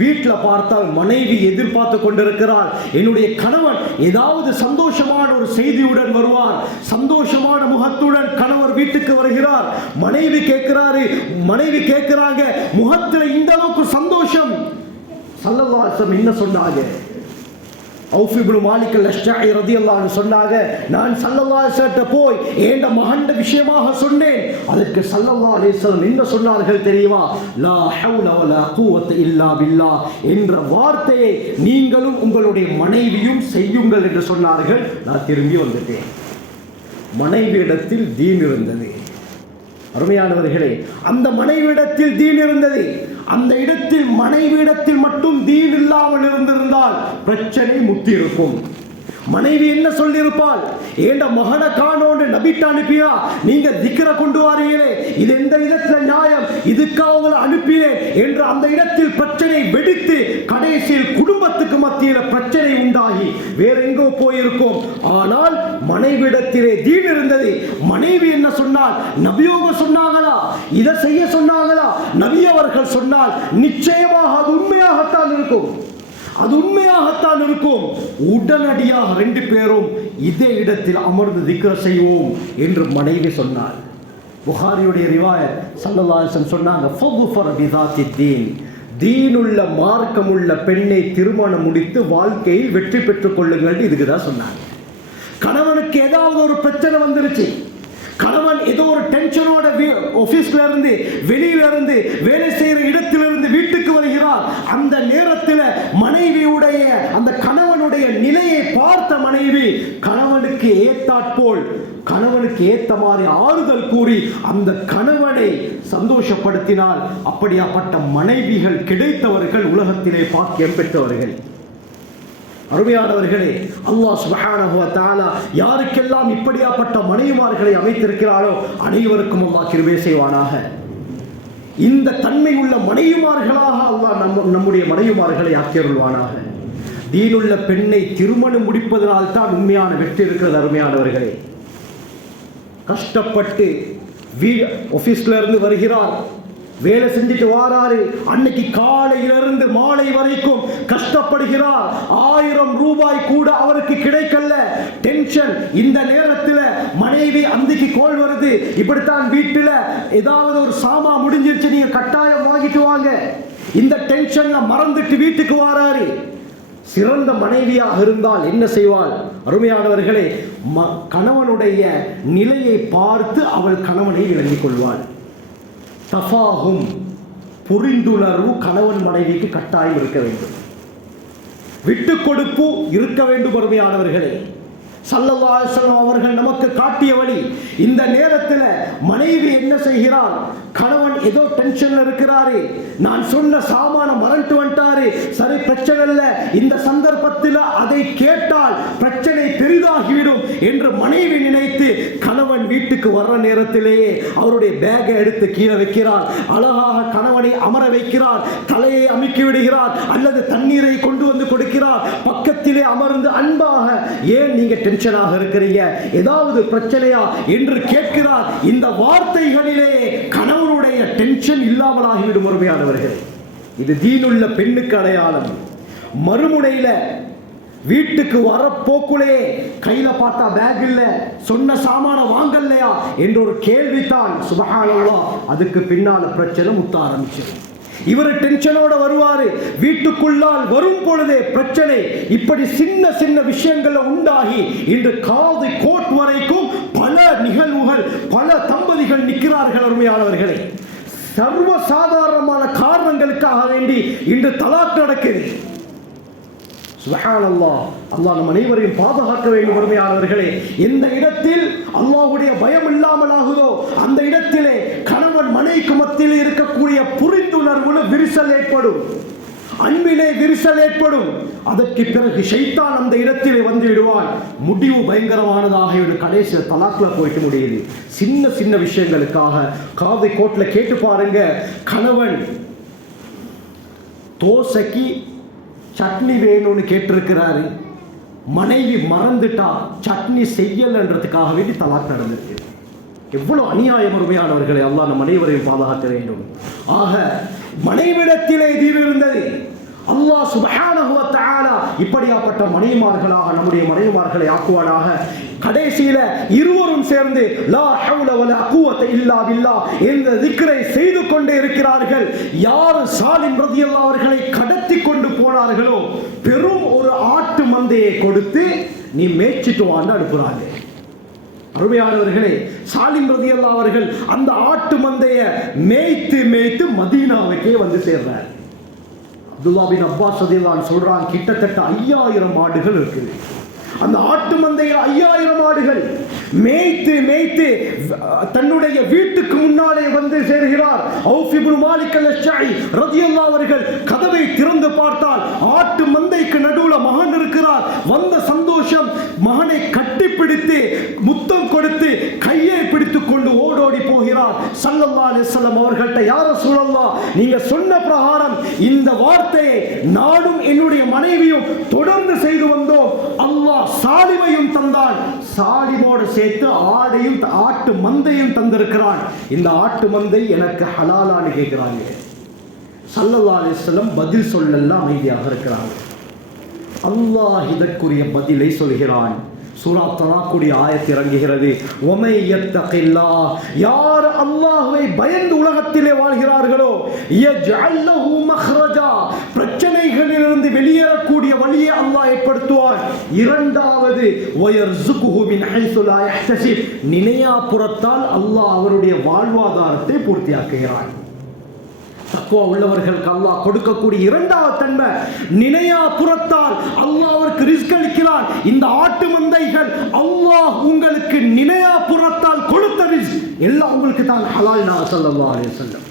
வீட்டில் பார்த்தால் மனைவி எதிர்பார்த்து கொண்டிருக்கிறார். என்னுடைய கணவன் ஏதாவது சந்தோஷமான ஒரு செய்தியுடன் வருவார். சந்தோஷமான முகத்துடன் கணவர் வீட்டுக்கு வருகிறார். மனைவி கேட்கிறாங்க, முகத்தில் இந்த அளவுக்கு சந்தோஷம். ஸல்லல்லாஹு அலைஹி வஸல்லம் என்ன சொன்னாங்க? அவுஃப் இப்னு மாலிக் அல்-அஷ்ஜாஇ ரலியல்லாஹு அன்ஹு சொன்னாங்க, நான் ஸல்லல்லாஹு அலைஹி வஸல்லம் போய் ஏண்ட மகன் விஷயமாக சொன்னேன். அதற்கு ஸல்லல்லாஹு அலைஹி வஸல்லம் என்ன சொன்னார்கள் தெரியுமா? லா ஹவுல வலா குவத இல்லா பில்லாஹ் என்ற வார்த்தையை நீங்களும் உங்களுடைய மனைவியும் செய்யுங்கள் என்று சொன்னார்கள். நான் திரும்பி வந்துட்டேன். மனைவியிடத்தில் தீன் இருந்தது. அருமையானவர்களே, அந்த மனைவியிடத்தில் தீன் இருந்தது. அந்த இடத்தில் மனைவியிடத்தில் மட்டும் தீன் இல்லாமல் இருந்திருந்தால் பிரச்சனை முத்தி இருக்கும். மனைவி என்ன சொல்லியிருப்பாள்? ஏண்ட மகனை காணோன்னு நபிட்ட அனுப்பியா, நீங்க திக்ர கொண்டு வாரீங்களே, இது எந்த இடத்துல நியாயம், இதுக்கு அவங்களை அனுப்பினேன் என்று அந்த இடத்தில் பிரச்சனை வெடித்து கடைசியில் குடும்பத்துக்கு மத்தியில் பிரச்சனை உண்டாகி வேற எங்கோ போயிருக்கும். ஆனால் மனைவியிடத்திலே தீன் இருந்தது. மனைவி என்ன சொன்னால், நபியோக சொன்னாங்களா, இதை செய்ய சொன்னாங்களா, நபி அவர்கள் சொன்னால் நிச்சயமாக அது உண்மையாகத்தான் இருக்கும். அது உண்மையாகத்தான் இருக்கும். உடனடியாக 2 பேரும் இதே இடத்தில் அமர்ந்து திக்ர செய்வோம் என்று மனைவி சொன்னார். புகாரியுடைய ரிவாயத், ஸல்லல்லாஹு அலைஹி வஸல்லம் சொன்னாங்க, ஃபதுஃபர் பிதாத்தி தீன், தீனுள்ள மார்க்கமுள்ள பெண்ணை திருமணம் முடித்து வாழ்க்கையில் வெற்றி பெற்றுக் கொள்ளுங்கள். இதுக்கு தான் சொன்னாங்க. கணவனுக்கு ஏதாவது ஒரு பிரச்சனை வந்துருச்சு, கணவன் ஏதோ ஒரு டென்ஷனோட ஆபீஸ்ல இருந்து வெளியில இருந்து வேலை செய்யற இடத்திலிருந்து வீட்டுக்கு வருகிறார். அந்த நேரத்தில் மனைவியுடைய அந்த கணவனுடைய நிலையை பார்த்த மனைவி கணவனுக்கு ஏத்தாற்போல் கணவனுக்கு ஏத்த மாதிரி ஆறுதல் கூறி அந்த கணவனை சந்தோஷப்படுத்தினால் அப்படியாப்பட்ட மனைவிகள் கிடைத்தவர்கள் உலகத்திலே பாக்கியம் பெற்றவர்கள். அருமையானவர்களே, அல்லாஹ் சுப்ஹானஹு வ தஆலா யாருக்கெல்லாம் இப்படியாப்பட்ட மனைவிமார்களை அமைத்திருக்கிறாரோ அனைவருக்கும் அல்லாஹ் கிருபை செய்வானாக. இந்த தன்மை உள்ள மனைவிமார்களாக அல்லாஹ் நம்முடைய மனைவிமார்களை ஆக்கியருள்வானாக. தீனுள்ள பெண்ணை திருமணம் முடிப்பதனால் தான் உண்மையான வெற்றி இருக்கிறது. அருமையானவர்களே, கஷ்டப்பட்டு ஆபீஸ்ல இருந்து வருகிறார், வேலை செஞ்சுட்டு வாராரு, அன்னைக்கு காலையிலிருந்து மாலை வரைக்கும் கஷ்டப்படுகிறார். 1000 ரூபாய் கூட அவருக்கு கிடைக்கல. டென்ஷன். இந்த நேரத்தில் மனைவி அன்னைக்கு கோல் வருது, இப்படித்தான் வீட்டில் ஏதாவது ஒரு சாமா முடிஞ்சிருச்சு, நீங்க கட்டாயம் வாங்கிட்டு வாங்க. இந்த டென்ஷன்ல மறந்துட்டு வீட்டுக்கு வாராரு. சிறந்த மனைவியாக இருந்தால் என்ன செய்வாள்? அருமையானவர்களே, கணவனுடைய நிலையை பார்த்து அவள் கணவனை விளங்கிக் கொள்வாள். தஃபாஹும், புரிந்துணர்வு கணவன் மனைவிக்கு கட்டாயம் இருக்க வேண்டும். விட்டு கொடுப்பு இருக்க வேண்டும். அருமையானவர்களே, ஸல்லல்லாஹு அலைஹி வஸல்லம் அவர்கள் நமக்கு காட்டிய வழி. இந்த நேரத்தில் மனைவி என்ன செய்கிறார்? கணவன் ஏதோ டென்ஷன்ல இருக்கிறாரு, நான் சொன்ன சாமான மறந்து வந்துட்டாரு, சரி பிரச்சனை இல்லை, இந்த சந்தர்ப்பத்தில் அதை கேட்டால் பிரச்சனை பெரிதாகிவிடும் என்று மனைவி நினைத்து கணவன் வீட்டுக்கு வீட்டுக்கு வர்ற நேரத்திலேயே அவருடைய பேக்கை எடுத்து கீழே வைக்கிறார், அழகாக கணவனை அமர வைக்கிறார், தலையை அமுக்கி விடுகிறார், அல்லது தண்ணீரை கொண்டு வந்து கொடுக்கிறார், பக்கத்திலே அமர்ந்து அன்பாக ஏன் நீங்க டென்ஷனாக இருக்கிறீங்க, ஏதாவது பிரச்சனையா என்று கேட்கிறார். இந்த வார்த்தைகளிலே கணவனுடைய டென்ஷன் இல்லாமலாகிவிடும். முறையானவர்கள், இது தீனுள்ள பெண்ணுக்கு அடையாளம். மறுமுனையில வீட்டுக்கு வர போக்குலே கையில பார்த்தா பேக் இல்ல, சொன்ன சாமான வாங்கலையா என்ற ஒரு கேள்விதான். சுப்ஹானல்லாஹ், அதுக்கு பின்னால பிரச்சனை முத்த ஆரம்பிச்சது. இவர் டென்ஷனோட வருவாரு, வீட்டுக்குள்ளால் வரும் பொழுதே பிரச்சனை. இப்படி சின்ன சின்ன விஷயங்கள் உண்டாகி இன்று காது கோட் வரைக்கும் பல நிகழ்வுகள், பல தம்பதிகள் நிற்கிறார்கள். அருமையானவர்களே, சர்வ சாதாரணமான காரணங்களுக்காக வேண்டி இன்று தலாக் நடக்குது. சுப்ஹானல்லாஹ், அல்லாஹ் நம் அனைவரையும் பாதுகாக்க வேண்டும். அருமையானவர்களே, எந்த இடத்தில் அல்லாஹ்வுடைய பயம் இல்லாமல் ஆகுதோ அந்த இடத்திலே கணவன் மனைவிக்கு மத்தியில் இருக்கக்கூடிய புரிந்துணர்வுல விரிசல் ஏற்படும், அன்பிலே விரிசல் ஏற்படும். அதற்கு பிறகு ஷைத்தான் அந்த இடத்திலே வந்து விடுவான். முடிவு பயங்கரமானதாக கடைசியில் தலாக்ல போயிட்டு முடியுது. சின்ன சின்ன விஷயங்களுக்காக காதை கோட்ல கேட்டு பாருங்க. கணவன் தோசைக்கு சட்னி வேணும்னு கேட்டிருக்கிறாரு, மனைவி மறந்துட்டா சட்னி செய்யலன்றதுக்காக வேண்டி தலாக் நடந்திருக்கு. எவ்வளவு அநியாயம். அருமையானவர்களை, அல்லாஹ் நம் அனைவரையும் பாதுகாக்க வேண்டும். ஆக மனைவிடத்திலே தீர்வு இருந்தது. அல்லாஹ் சுப்ஹானஹு வ தஆலா இப்படியாப்பட்ட மனைவிமார்களாக நம்முடைய மனைவிமார்களை ஆக்குவானாக. கடைசியில இருவரும் சேர்ந்து லா ஹவுல வலா குவத இல்லா பில்லாஹ் என்ற திக்ரை செய்து கொண்டே இருக்கிறார்கள். யார் சாலிம் ரலியல்லாஹு அவர்களை கடத்தி கொண்டு போனார்களோ பெரும் ஒரு ஆட்டு மந்தையை கொடுத்து நீ மேய்ச்சிட்டு வான்னு அனுப்புறாங்க. அருமையானவர்களே, சாலிம் ரலியல்லாஹு அவர்கள் அந்த ஆட்டு மந்தையை மேய்த்து மேய்த்து மதீனாவுக்கே வந்து சேர்றார். அப்துல்லா பின் அப்பாஸ் ரலியல்லாஹு சொல்றான், கிட்டத்தட்ட 5000 ஆடுகள் இருக்குது. அந்த ஆட்டு மந்தையில் 5000 ஆடுகள் மேய்த்து மேய்த்து தன்னுடைய வீட்டுக்கு முன்னாலே வந்து சேர்கிறார். அவுஃப் இப்னு மாலிக் அல்-அஷ்ஜஇ ரலியல்லாஹு அவர்கள் கதவை திறந்து பார்த்தால் ஆட்டு மந்தைக்கு நடுவுல மகன் இருக்கிறார். வந்த சந்தோஷம், மகனை கட்டிப்பிடித்து முத்தம் கொடுத்து கையை பிடித்துக் கொண்டு ஓடோடி போகிறார். ஸல்லல்லாஹு அலைஹி வஸல்லம் அவர்கள்ட்ட, யா ரசூலல்லாஹ், நீங்க சொன்ன பிரகாரம் இந்த வார்த்தையை நானும் என்னுடைய மனைவியும் தொடர்ந்து செய்து வந்தோம். அல்லாஹ் சாலிமையும் தந்தான், சாலிமோடு சேர்த்து ஆடையும் ஆட்டு மந்தையும் தந்திருக்கிறான். இந்த ஆட்டு மந்தை எனக்கு ஹலாலான்னு கேட்கிறாங்க. ஸல்லல்லாஹு அலைஹி வஸல்லம் பதில் சொல்லலாம், அமைதியாக இருக்கிறாங்க. அல்லாஹ் இதற்குரிய பதிலை சொல்கிறான். சூரா தலாக்குடைய ஆயத்து இறங்குகிறது. வமை யத்தகில்லாஹ், யார் அல்லாஹ்வை பயந்து உலகத்திலே வாழ்கிறார்களோ யஜ்அல் லஹு மக்ரஜா, பிரச்சனைகளிலிருந்து வெளியேறக்கூடிய வழியை அல்லாஹ் ஏற்படுத்துவார். இரண்டாவது வயர்ஸுகுஹு மின் ஹைஸு லா யஹ்தஸிப், நினையாபுரத்தால் அல்லாஹ் அவருடைய வாழ்வாதாரத்தை பூர்த்தியாக்குகிறான். தக்வா உள்ளவர்களுக்கு அல்லாஹ் கொடுக்கக்கூடிய இரண்டாவது தன்மை, நினையா புறத்தால் அல்லாஹ் அவருக்கு ரிஸ்க் அளிக்கிறான். இந்த ஆட்டு மந்தைகள் அல்லாஹ் உங்களுக்கு நினையா புறத்தால் கொடுத்த ரிஸ்க் எல்லாம் உங்களுக்கு தான் ஹலால். ஸல்லல்லாஹு அலைஹி வஸல்லம்,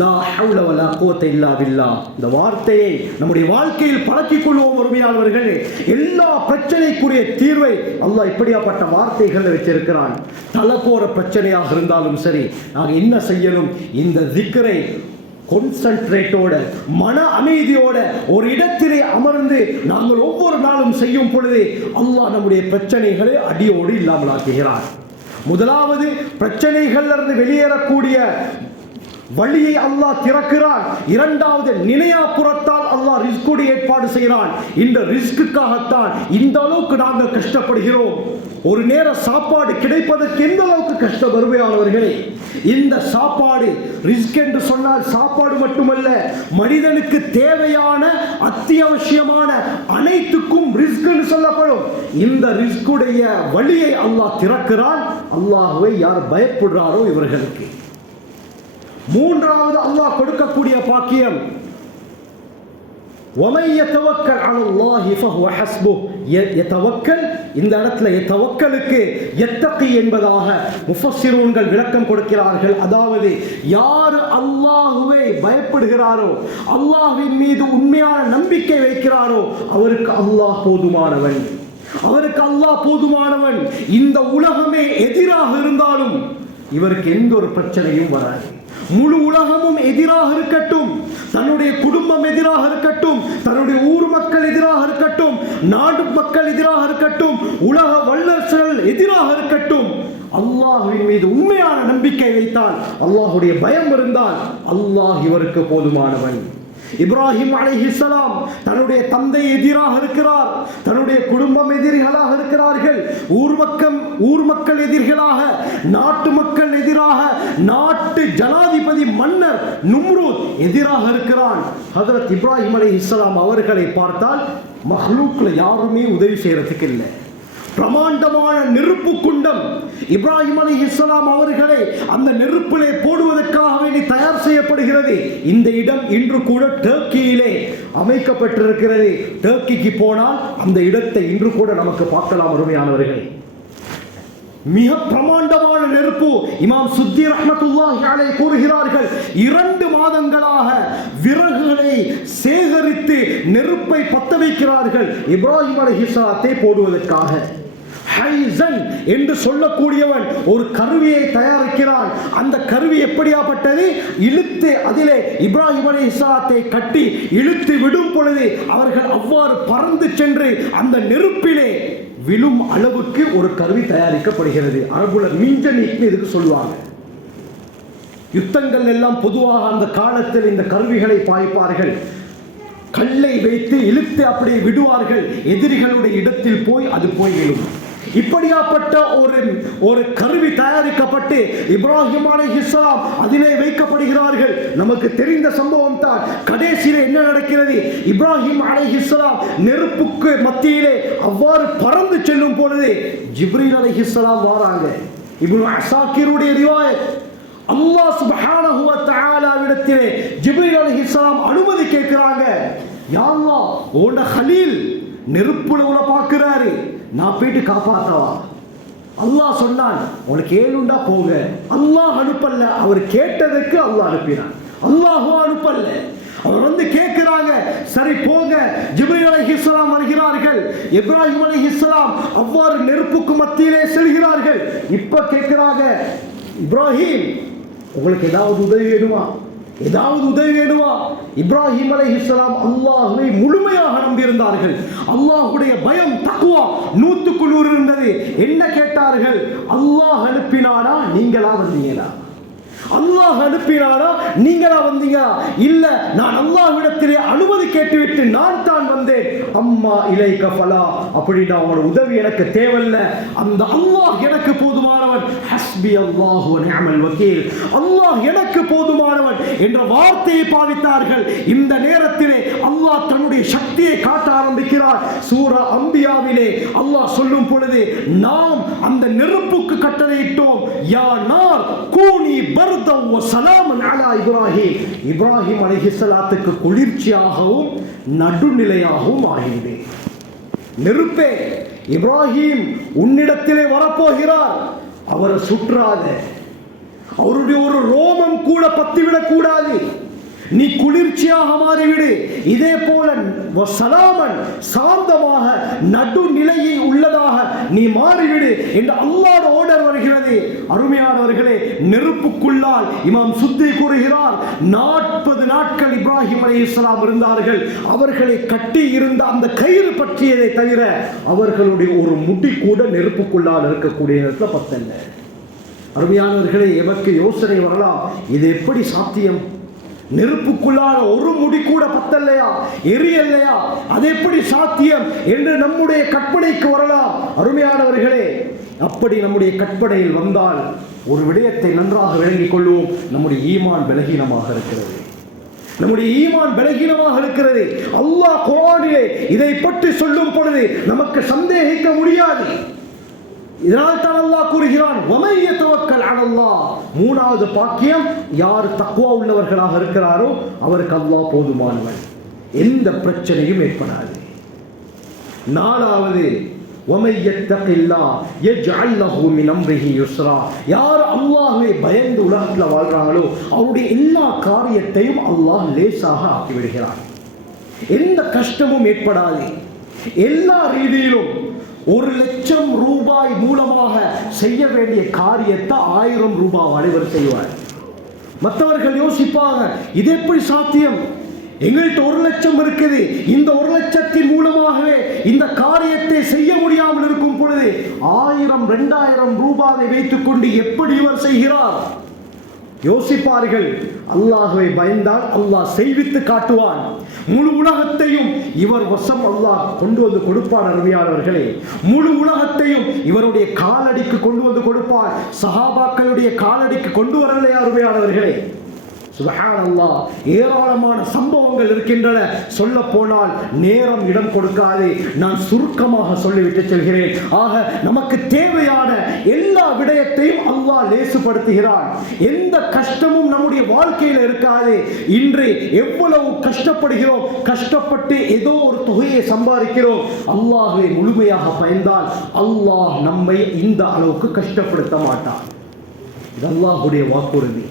லா ஹவுல வலா குவத இல்லா பில்லாஹ், இந்த வார்த்தையை நம்முடைய வாழ்க்கையில் பழக்கிக் கொள்வோம். உரிமையாளர்களே, எல்லா பிரச்சனைக்குரிய தீர்வை அல்லாஹ் இப்படியாப்பட்ட வார்த்தைகள் வச்சிருக்கிறான். தலை போற பிரச்சனையாக இருந்தாலும் சரி, நாங்கள் என்ன செய்யணும்? இந்த திக்ரை கான்சென்ட்ரேட்டோட, மன அமைதியோட ஒரு இடத்திலே அமர்ந்து நாங்கள் ஒவ்வொரு நாளும் செய்யும் பொழுது அல்லாஹ் நம்முடைய பிரச்சனைகளை அடியோடு இல்லாமல் ஆக்குகிறார். முதலாவது, பிரச்சனைகளிலிருந்து வெளியேறக்கூடிய வழியை அல்லாஹ் திறக்கிறான். இரண்டாவது, நினையாபுரத்தால் அல்லாஹ் ரிஸ்குடைய ஏற்பாடு செய்கிறான். இந்த ரிஸ்குக்காகத்தான் இந்த அளவுக்கு நாங்கள் கஷ்டப்படுகிறோம். ஒரு நேர சாப்பாடு கிடைப்பதற்கு எந்த அளவுக்கு கஷ்டம் வருமையானவர்களே. இந்த சாப்பாடு ரிஸ்க் என்று சொன்னால் சாப்பாடு மட்டுமல்ல, மனிதனுக்கு தேவையான அத்தியாவசியமான அனைத்துக்கும் ரிஸ்க் என்று சொல்லப்படும். இந்த ரிஸ்குடைய வழியை அல்லாஹ் திறக்கிறான். அல்லாஹ்வை யார் பயப்படுறாரோ இவர்களுக்கு. மூன்றாவது, அல்லாஹ் கொடுக்கக்கூடிய பாக்கியம், وَمَن يَتَوَكَّلْ عَلَى اللَّهِ فَهُوَ حَسْبُهُ. யதவக்கல், இந்த இடத்துல யதவக்கலுக்கு யத்தகி என்பதாக முஃபஸ்ஸிரூன்கள் விளக்கம் கொடுக்கிறார்கள். அதாவது யார் அல்லாஹ்வை பயப்படுகிறாரோ, அல்லாஹ்வின் மீது உண்மையான நம்பிக்கை வைக்கிறாரோ அவருக்கு அல்லாஹ் போதுமானவன். அவருக்கு அல்லாஹ் போதுமானவன். இந்த உலகமே எதிராக இருந்தாலும் இவருக்கு எந்த ஒரு பிரச்சனையும் வராது. முழு உலகமும் எதிராக இருக்கட்டும், தன்னுடைய குடும்பம் எதிராக இருக்கட்டும், தன்னுடைய ஊர் மக்கள் எதிராக இருக்கட்டும், நாடு மக்கள் எதிராக இருக்கட்டும், உலக வல்லரசுகள் எதிராக இருக்கட்டும், அல்லாஹ்வின் மீது உண்மையான நம்பிக்கை வைத்தால், அல்லாஹ்வுடைய பயம் இருந்தால், அல்லாஹ் இவருக்கு போதுமானவன். இப்ராஹிம் அலைஹிஸ்ஸலாம் தன்னுடைய தந்தை எதிராக இருக்கிறார், தன்னுடைய குடும்பம் எதிரிகளாக இருக்கிறார்கள், ஊர் மக்கள் எதிரிகளாக, நாட்டு மக்கள் எதிராக, நாட்டு ஜனாதிபதி மன்னர் நும்ரூத் எதிராக இருக்கிறான். ஹஜ்ரத் இப்ராஹிம் அலைஹிஸ்ஸலாம் அவர்களை பார்த்தால் மஹ்லூக்ல யாருமே உதவி செய்யறதுக்கு இல்லை. பிரமாண்டமான நெருப்பு குண்டம் இப்ராஹிம் அலைஹிஸ்ஸலாம் அவர்களை அந்த நெருப்பிலே போடுவதற்காக வேண்டி தயார் செய்யப்படுகிறது. இந்த இடம் இன்று கூட டர்க்கியிலே அமைக்கப்பட்டிருக்கிறது. டர்க்கிக்கு போனால் அந்த இடத்தை இன்று கூட நமக்கு பார்க்கலாம். அருமையானவர்களே, மிக பிரமாண்டமான நெருப்பு. இமாம் சுத்தி ரஹ்மத்துல்லாஹி அலைஹி கூறுகிறார்கள், 2 மாதங்களாக விறகுகளை சேகரித்து நெருப்பை பத்த வைக்கிறார்கள் இப்ராஹிம் அலைஹிஸ்ஸலாத்தை போடுவதற்காக. ஹைசன் என்று சொல்லக்கூடியவன் ஒரு கருவியை தயாரிக்கிறான். அந்த கருவி எப்படியாப்பட்டது? இழுத்து அதிலே இப்ராஹிம் அலைஹிஸ்ஸலாத்தை கட்டி இழுத்து விடும் பொழுது அவர்கள் அவ்வாறு பறந்து சென்று அந்த நெருப்பிலே விழும் அளவுக்கு ஒரு கருவி தயாரிக்கப்படுகிறது. அரபுல மிஞ்சன் இதுக்கு சொல்லுவாங்க. யுத்தங்கள் எல்லாம் பொதுவாக அந்த காலத்தில் இந்த கருவிகளை பாய்ப்பார்கள். கல்லை வைத்து இழுத்து அப்படியே விடுவார்கள். எதிரிகளுடைய இடத்தில் போய் அது போய் விழும். இப்படியாப்பட்ட ஒரு கருவி தயாரிக்கப்பட்டு இப்ராஹிம் அலைஹிஸ்ஸலாம் அதிலே வைக்கப்படுகிறார்கள். நமக்கு தெரிந்த சம்பவம் தான். கடைசியில் என்ன நடக்கிறது? இப்ராஹிம் அலைஹிஸ்ஸலாம் நெருப்புக்கு மத்தியிலே அவ்வாறு பறந்து செல்லும் பொழுது ஜிப்ரீல் அலைஹிஸ்ஸலாம் வராங்க. இப்னு அஸாக்கிருடைய ரிவாயத், அல்லாஹ் சுப்ஹானஹு வ தஆலாவிடத்திலே ஜிப்ரீல் அலைஹிஸ்ஸலாம் அனுமதி கேட்கிறாங்க. யா அல்லாஹ், உன்ட கலீல் நெருப்புல உள்ள பார்க்கிறாரு, நான் போயிட்டு காப்பாத்தவா? அல்லாஹ் சொன்னான், உனக்கு ஏழுண்டா போங்க. அல்லாஹ் அனுப்பல்ல, அவர் கேட்டதுக்கு அல்லாஹ் அனுப்பினான். அல்லாஹ் அனுப்பல்ல. அவர் வந்து கேட்கிறாங்க, சரி போங்க. ஜிப்ரீல் அலைஹிஸ்ஸலாம் வருகிறார்கள். இப்ராஹிம் அலைஹிஸ்ஸலாம் அவ்வாறு நெருப்புக்கு மத்தியிலே செல்கிறார்கள். இப்ப கேட்கிறாங்க, இப்ராஹிம் உங்களுக்கு ஏதாவது உதவி வேணுமா? ஏதாவது உதவி வேணுமா? இப்ராஹிம் அலைஹிஸ்ஸலாம் அல்லாஹ்வை முழுமையாக நம்பியிருந்தார்கள். அல்லாஹ்வுடைய பயம் தக்வா 100க்கு 100 இருந்தது. என்ன கேட்டார்கள்? அல்லாஹ் அனுப்பினானா நீங்களா வந்தீங்களா? அல்லாஹ் அனுப்பினானா நீங்களா வந்தீங்க? இல்ல, நான் அல்லாஹ்விடத்திலே அனுமதி கேட்டுவிட்டு நான் தான் வந்தேன். அம்மா இலைக ஃபலா, அப்படின்னா அவனோட உதவி எனக்கு தேவையில்ல, அந்த அல்லாஹ் எனக்கு போதுமானவன். ஹஸ்பி அல்லாஹு வ நிஅமல் வகீல், அல்லாஹ் எனக்கு போதுமானவன் என்ற வார்த்தையை பாவித்தார்கள். இந்த நேரத்திலே அல்லாஹ் தன்னுடைய சக்தியை காட்ட ஆரம்பிக்கிறார். சூரா அம்பியாவிலே அல்லாஹ் சொல்லும் பொழுது, நாம் அந்த நெருப்புக்கு கட்டளையிட்டோம், யா நார் கூனி பர்தன் வ ஸலாமன் அலா இப்ராஹிம், இப்ராஹிம் அலைஹிஸ்ஸலாத்துக்கு குளிர்ச்சியாகவும் நடுநிலையாகவும் ஆகிவிடு. நெருப்பே, இப்ராஹிம் உன்னிடத்திலே வரப்போகிறார், அவரை சுற்றாத, அவருடைய ஒரு ரோமம் கூட பத்திவிடக் கூடாது, நீ குளிர்ச்சியாக மாறிவிடு. இதே போல சலாமன், சாந்தமாக நடுநிலையை உள்ளதாக நீ மாறிவிடு என்று அல்லாஹ்வுடைய ஆர்டர் வருகிறது. அருமையானவர்களே, நெருப்புக்குள்ளால் இமாம் சுத்தி கூறுகிறார், 40 நாட்கள் இப்ராஹிம் அலைஹிஸ்ஸலாம் இருந்தார்கள். அவர்களை கட்டி இருந்த அந்த கயிறு பற்றியதை தவிர அவர்களுடைய ஒரு முடி கூட நெருப்புக்குள்ளால் இருக்கக்கூடிய நேரத்தில் பத்தல்ல. அருமையானவர்களே, எமக்கு யோசனை வரலாம், இது எப்படி சாத்தியம்? நெருப்புக்குள்ளான ஒரு முடி கூட பத்தல்லையா, எரியல்லையா, அது எப்படி சாத்தியம் என்று நம்முடைய கற்பனைக்கு வரலாம். அருமையானவர்களே, அப்படி நம்முடைய கற்பனையில் வந்தால் ஒரு விடயத்தை நன்றாக விளங்கிக் கொள்வோம், நம்முடைய ஈமான் பலகீனமாக இருக்கிறது. நம்முடைய ஈமான் பலகீனமாக இருக்கிறது. அல்லாஹ் குர்ஆனிலே இதை பற்றி சொல்லும் பொழுது நமக்கு சந்தேகிக்க முடியாது. இதனால் தான் அல்லாஹ் கூறுகிறான், வமை யதவக்கல் அலல்லாஹ். 3வது பாக்கியம், யார் தக்வா உள்ளவர்களாக இருக்கிறாரோ அவருக்கு அல்லாஹ் போதுமானவன், எந்த பிரச்சனையும் ஏற்படாது. 4வது, வமை யத்தகில்லாஹ் யஜ்அல் லஹு மின் அம்ரிஹி யுஸ்ரா. யார் அல்லாஹ்வை பயந்து உலகத்தில் வாழ்றாங்களோ அவருடைய எல்லா காரியத்தையும் அல்லாஹ் லேசாக ஆக்கி விடுகிறார். எந்த கஷ்டமும் ஏற்படாது. எல்லா ரீதியிலும் 1,00,000 ரூபாய் மூலமாக செய்ய வேண்டிய காரியத்தை 1000 ரூபாய் இவர் செய்வார். மற்றவர்கள் யோசிப்பாங்க, இது எப்படி சாத்தியம்? எங்கள்கிட்ட 1,00,000 இருக்குது, இந்த 1,00,000 மூலமாகவே இந்த காரியத்தை செய்ய முடியாமல் இருக்கும் பொழுது 1000 2000 ரூபாயை வைத்துக் கொண்டு எப்படி இவர் செய்கிறார்? யோசிப்பார்கள். அல்லாஹ்வை பயந்தால் அல்லாஹ் செய்வித்து காட்டுவான். முழு உலகத்தையும் இவர் வசம் அல்லாஹ் கொண்டு வந்து கொடுப்பான். அருமையானவர்களே, முழு உலகத்தையும் இவருடைய காலடிக்கு கொண்டு வந்து கொடுப்பான். சஹாபாக்களுடைய காலடிக்கு கொண்டு வரலையா அருமையானவர்களே? சுப்ஹானல்லாஹ், ஏராளமான சம்பவங்கள் இருக்கின்றன. சொல்ல போனால் நேரம் இடம் கொடுக்காது, நான் சுருக்கமாக சொல்லிவிட்டு செல்கிறேன். ஆக நமக்கு தேவையான எல்லா விடயத்தையும் அல்லாஹ் லேசுபடுத்துகிறான். எந்த கஷ்டமும் நம்முடைய வாழ்க்கையில் இருக்காது. இன்று எவ்வளவு கஷ்டப்படுகிறோம், கஷ்டப்பட்டு ஏதோ ஒரு தொகையை சம்பாதிக்கிறோம். அல்லாஹ்வை முழுமையாக பயந்தால் அல்லாஹ் நம்மை இந்த அளவுக்கு கஷ்டப்படுத்த மாட்டான். இது அல்லாஹ்வுடைய வாக்குறுதி.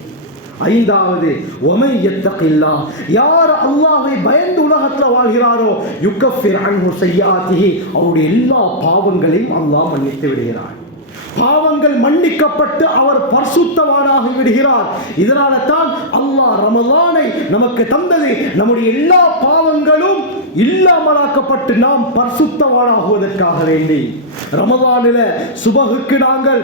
5வது, وَمَن يَتَّقِ اللَّهَ, யார் அல்லாஹ்வை பயந்து உலகத்தில் வாழ்கிறாரோ يُكَفِّرْ عَنْهُ سَيِّئَاتِهِ, அவருடைய எல்லா பாவங்களையும் அல்லாஹ் மன்னித்து விடுகிறார். பாவங்கள் மன்னிக்கப்பட்டு அவர் பரிசுத்தவானாகி விடுகிறார். இதனால தான் அல்லாஹ் ரமலானை நமக்கு தந்தது. நம்முடைய எல்லா பாவங்களும் இல்லாமலாக்கப்பட்டு நாம் பரிசுத்தவானாகுவதற்காக வேண்டி. ரமலானில் சுபஹுக்கு நாங்கள்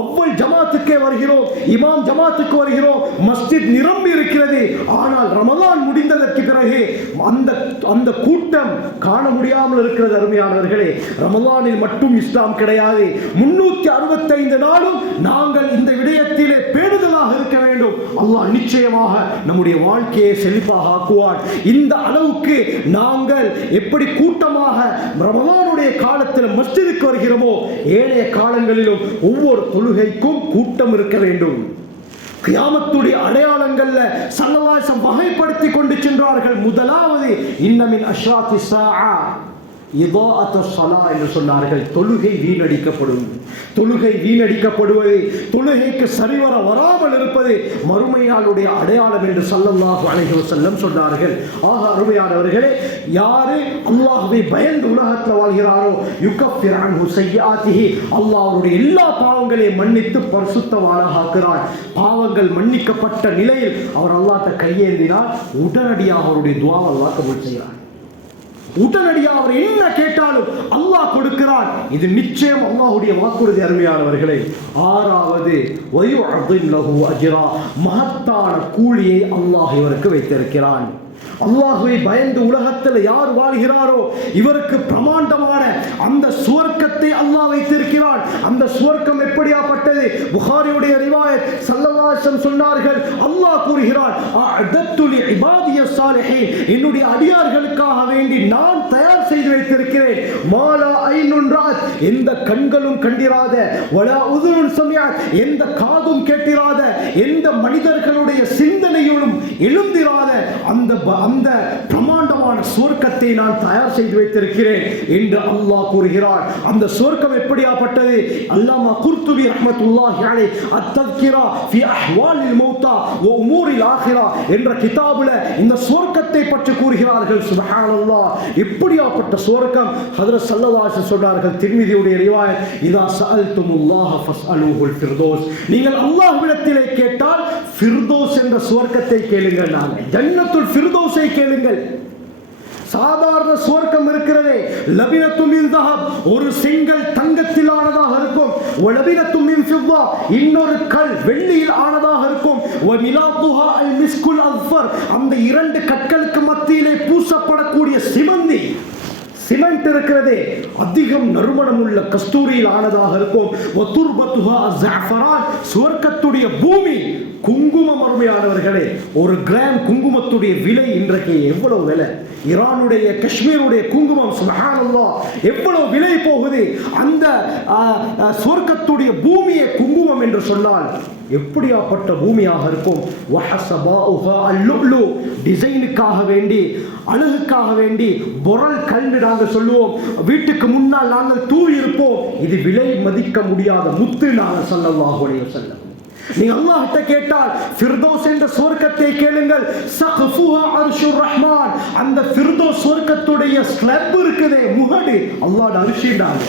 அவ்வல் ஜமாத்துக்கே வருகிறோம், இமாம் ஜமாத்துக்கு வருகிறோம், மஸ்ஜித் நிரம்பி இருக்கிறது. ஆனால் ரமலான் முடிந்ததற்கு பிறகு அந்த கூட்டம் காண முடியாமல் இருக்கிறது. அருமையானவர்களே, ரமலானில் மட்டும் இஸ்லாம் கிடையாது. 365 நாளும் நாங்கள் இந்த விடயத்திலே பேணுதலாக இருக்க வேண்டும். அல்லாஹ் நிச்சயமாக நம்முடைய வாழ்க்கையை செழிப்பாக ஆக்குவார். இந்த அளவுக்கு நாங்கள் எப்படி கூட்டமாக ரமலானுடைய காலத்தில் மஸ்ஜிதுக்கு வருகிறோமோ, ஏனைய காலங்களிலும் ஒவ்வொரு தொழுகைக்கும் கூட்டம் இருக்க வேண்டும். கியாமத்துடைய அடையாளங்கள்ல ஸல்லல்லாஹு அலைஹி வஸல்லம் வகைப்படுத்தி கொண்டு சென்றார்கள். முதலாவது, இன்னமின் அஷ்ராத்தி ஸாஆ இதாஅத்து ஸலா என்று சொன்னார்கள். தொழுகை வீணடிக்கப்படும். தொழுகை வீணடிக்கப்படுவது, தொழுகைக்கு சரிவர வராமல் இருப்பது மறுமையாளுடைய அடையாளம் என்று ஸல்லல்லாஹு அலைஹி வஸல்லம் சொன்னார்கள். ஆக அருமையானவர்களே, யாரு அல்லாஹ்வை பயந்து உலகத்தில் வாழ்கிறாரோ யுகஃபிர் அன்ஹு ஸய்யிஆத்திஹி, அல்லாஹ் அவருடைய எல்லா பாவங்களையும் மன்னித்து பரிசுத்தவானாக ஆக்குகிறார். பாவங்கள் மன்னிக்கப்பட்ட நிலையில் அவர் அல்லாஹ்ட்ட கையேந்தினால் உடனடியாக அவருடைய துஆவை அல்லாஹ் கபூல் செய்கிறார். உடனடியாக அவர் என்ன கேட்டாலும் அல்லாஹ் கொடுக்கிறான். இது நிச்சயம் அல்லாஹ்வுடைய வாக்குறுதி. அருமையானவர்களே, 6வது, வயுஅஸிம் லஹு அஜ்ரா, மகத்தான கூலியை அல்லாஹ் இவருக்கு வைத்திருக்கிறான். அல்லாஹ்வை பயந்து உலகத்தில் யார் வாழ்கிறாரோ இவருக்கு பிரமாண்டமான அந்த சுவர்க்கத்தை அல்லாஹ் வைத்திருக்கிறான். அந்த சுவர்க்கம் எப்படியாப்பட்டது? புகாரியுடைய ரிவாயத், ஸல்லல்லாஹு அலைஹி வஸல்லம் சொன்னார்கள், அல்லாஹ் கூறுகிறான், அஅதத்து லி இபாதிய ஸாலிஹீன், என்னுடைய அடியார்களுக்காக வேண்டி நான் தயார் செய்து வைத்திருக்கிறேன். மாலா ஐனுன் ரஅத், எந்த கண்களும் கண்டிராத, வலா உதுனுன் சமிஅத், எந்த காதும் கேட்டிராத, எந்த மனிதர்களுடைய சிந்தனையிலும் எழுந்திராத அந்த பிரமாண்டமான சுவர்க்கத்தை நான் தயார் செய்து வைத்திருக்கிறேன் என்று அல்லாஹ் கூறுகிறார். அந்த சுவர்க்கம் எப்படியாப்பட்டது? அல்லாமா குர்துபி ரஹ்மத்துல்லாஹி அலைஹி அத்-தஸ்கிரா ஃபி அஹ்வாலில் மௌத்தா வ உமூரில் ஆகிரா என்ற கிதாபில் இந்த சுவர்க்கத்தை பற்றி கூறுகிறார்கள். சுப்ஹானல்லாஹ், எப்படியாப்பட்ட சுவர்க்கம்! ஹஜ்ரத் ஸல்லல்லாஹு அலைஹி வஸல்லம் சொன்னார்கள், திர்மிதியுடைய ரிவாயத், இதா ஸஅல்துமுல்லாஹ ஃபஸ்அலூஹுல் ஃபிர்தௌஸ், நீங்கள் அல்லாஹ்விடத்திலே கேட்டால் ஃபிர்தௌஸ் என்ற சுவர்க்கத்தை கேளுங்கள். நாங்கள் ஜன்னத்துல் ஃபிர்தௌஸை கேளுங்கள். சாதாரண சுவர்க்கம் இருக்கிறதே, லபினத்து மின் தஹப், ஒரு செங்கல் தங்கத்தில் ஆனதாக இருக்கும். வலபினத்து மின் ஃபிவ்வா, இன்னொரு கல் வெள்ளியில் ஆனதாக இருக்கும். வமிலாதுஹா அல் மிஸ்குல் அஸ்ஃபர், அந்த 2 கற்களுக்கு மத்தியிலே பூசப்படக்கூடிய சிமெண்ட் இருக்கிறதே, அதிகம் நறுமணம் உள்ள கஸ்தூரியில் ஆனதாக இருக்கும். வதுர்பத்துஹா அஸ்ஸஅஃபரான், சுவர்க்கத்துடைய பூமி குங்குமம். அருமையானவர்களே, 1 கிராம் குங்குமத்துடைய விலை இன்றைக்கு எவ்வளவு விலை? ஈரானுடைய காஷ்மீருடைய குங்குமம் சுப்ஹானல்லாஹ் எவ்வளவு விலை போகுது. அந்த சுவர்க்கத்துடைய பூமியை குங்குமம் என்று சொன்னால் எப்படியாப்பட்ட பூமியாக இருக்கும். வஹஸபாஉஹா அல்லுலு, டிசைனுக்காக வேண்டி, அழகுக்காக வேண்டி பொரல் கல்வி நாங்கள் சொல்லுவோம். வீட்டுக்கு முன்னால் நாங்கள் தூவி இருப்போம். இது விலை மதிக்க முடியாத முத்து. நாங்கள் ஸல்லல்லாஹு அலைஹி வஸல்லம், நீங்க அல்லாஹ்ட்ட கேட்டால் ஃபிர்தௌஸ் என்ற சுவர்க்கத்தை கேளுங்கள். ஸக்ஃபுஹா அர்ஷுர் ரஹ்மான், அந்த ஃபிர்தௌஸ் சுவர்க்கத்துடைய ஸ்லப் இருக்குதே, முகடு, அல்லாஹ்வுடைய அர்ஷின்றாங்க.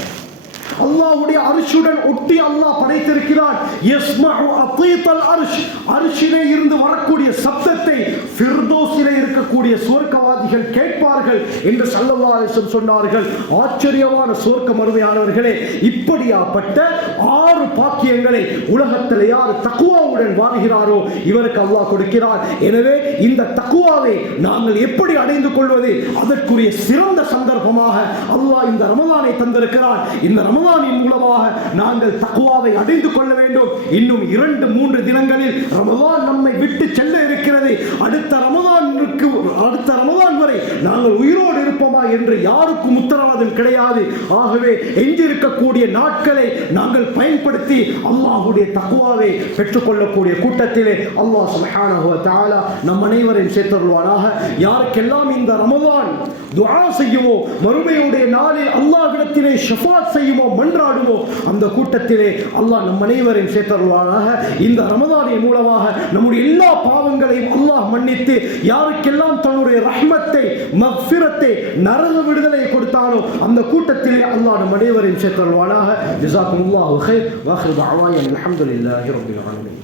அல்லாஹ்வுடைய அர்ஷுடன் ஒட்டி அல்லாஹ் படைத்திருக்கிறான். யஸ்மஉ அதீதல் அர்ஷ், அர்ஷிலே இருந்து வரக்கூடிய சப்தத்தை ஃபிர்தௌஸிலே இருக்கக்கூடிய சுவர்க்கவாதிகள் கேட்பார்கள் என்று ஸல்லல்லாஹு அலைஹி வஸல்லம் சொன்னார்கள். ஆச்சரியமான சுவர்க்கம் அருமையானவர்களே. இப்படியாப்பட்ட 6 பாக்கியங்களை உலகத்தில் யார் தக்வாவுடன் வாழ்கிறாரோ இவருக்கு அல்லாஹ் கொடுக்கிறார். எனவே இந்த தக்வாவை நாங்கள் எப்படி அடைந்து கொள்வது, அதற்குரிய சிறந்த சந்தர்ப்பமாக அல்லாஹ் இந்த ரமலானை தந்திருக்கிறார். இந்த ரமலானின் மூலமாக நாங்கள் தக்வாவை அடைந்து கொள்ள வேண்டும். இன்னும் 2-3 தினங்களில் ரமலான் நம்மை விட்டு செல்ல இருக்கிறது. அடுத்த ரமலான் வரை நாங்கள் உயிரோடு இருப்போமா என்று யாருக்கும் உத்தரவாதம் கிடையாது. ஆகவே எஞ்சிருக்கக்கூடிய நாட்களை நாங்கள் பயன்படுத்தி அல்லாஹ்வுடைய தக்வாவை பெற்றுக்கொள்ளக்கூடிய கூட்டத்திலே அல்லாஹ் சுப்ஹானஹு வ தஆலா நம் அனைவரையும் சேர்த்தருள்வானாக. யாருக்கெல்லாம் இந்த ரமலான் துஆ செய்யுமோ, மறுமையுடைய நாளில் அல்லாஹ்விடத்திலே ஷஃபாத் செய்யுமோ, மன்றாடுமோ, அந்த கூட்டத்திலே அல்லாஹ் நம் அனைவரையும் சேர்த்தருள்வானாக. இந்த ரமலானின் மூலமாக நம்முடைய எல்லா பாவங்களையும் அல்லாஹ் மன்னித்து யாருக்கெல்லாம் தன்னுடைய ரஹ்மத்தை, மக்ஃபிரத்தை, நரக விடுதலை கொடுத்தானோ அந்த கூட்டத்திலே அல்லாஹ் நம் அனைவரையும் சேர்த்தருள்வானாக. ஜஸாக்குமுல்லாஹு கைர். வ ஆகிரு தஅவானா அல்ஹம்துலில்லாஹி ரப்பில் ஆலமீன்.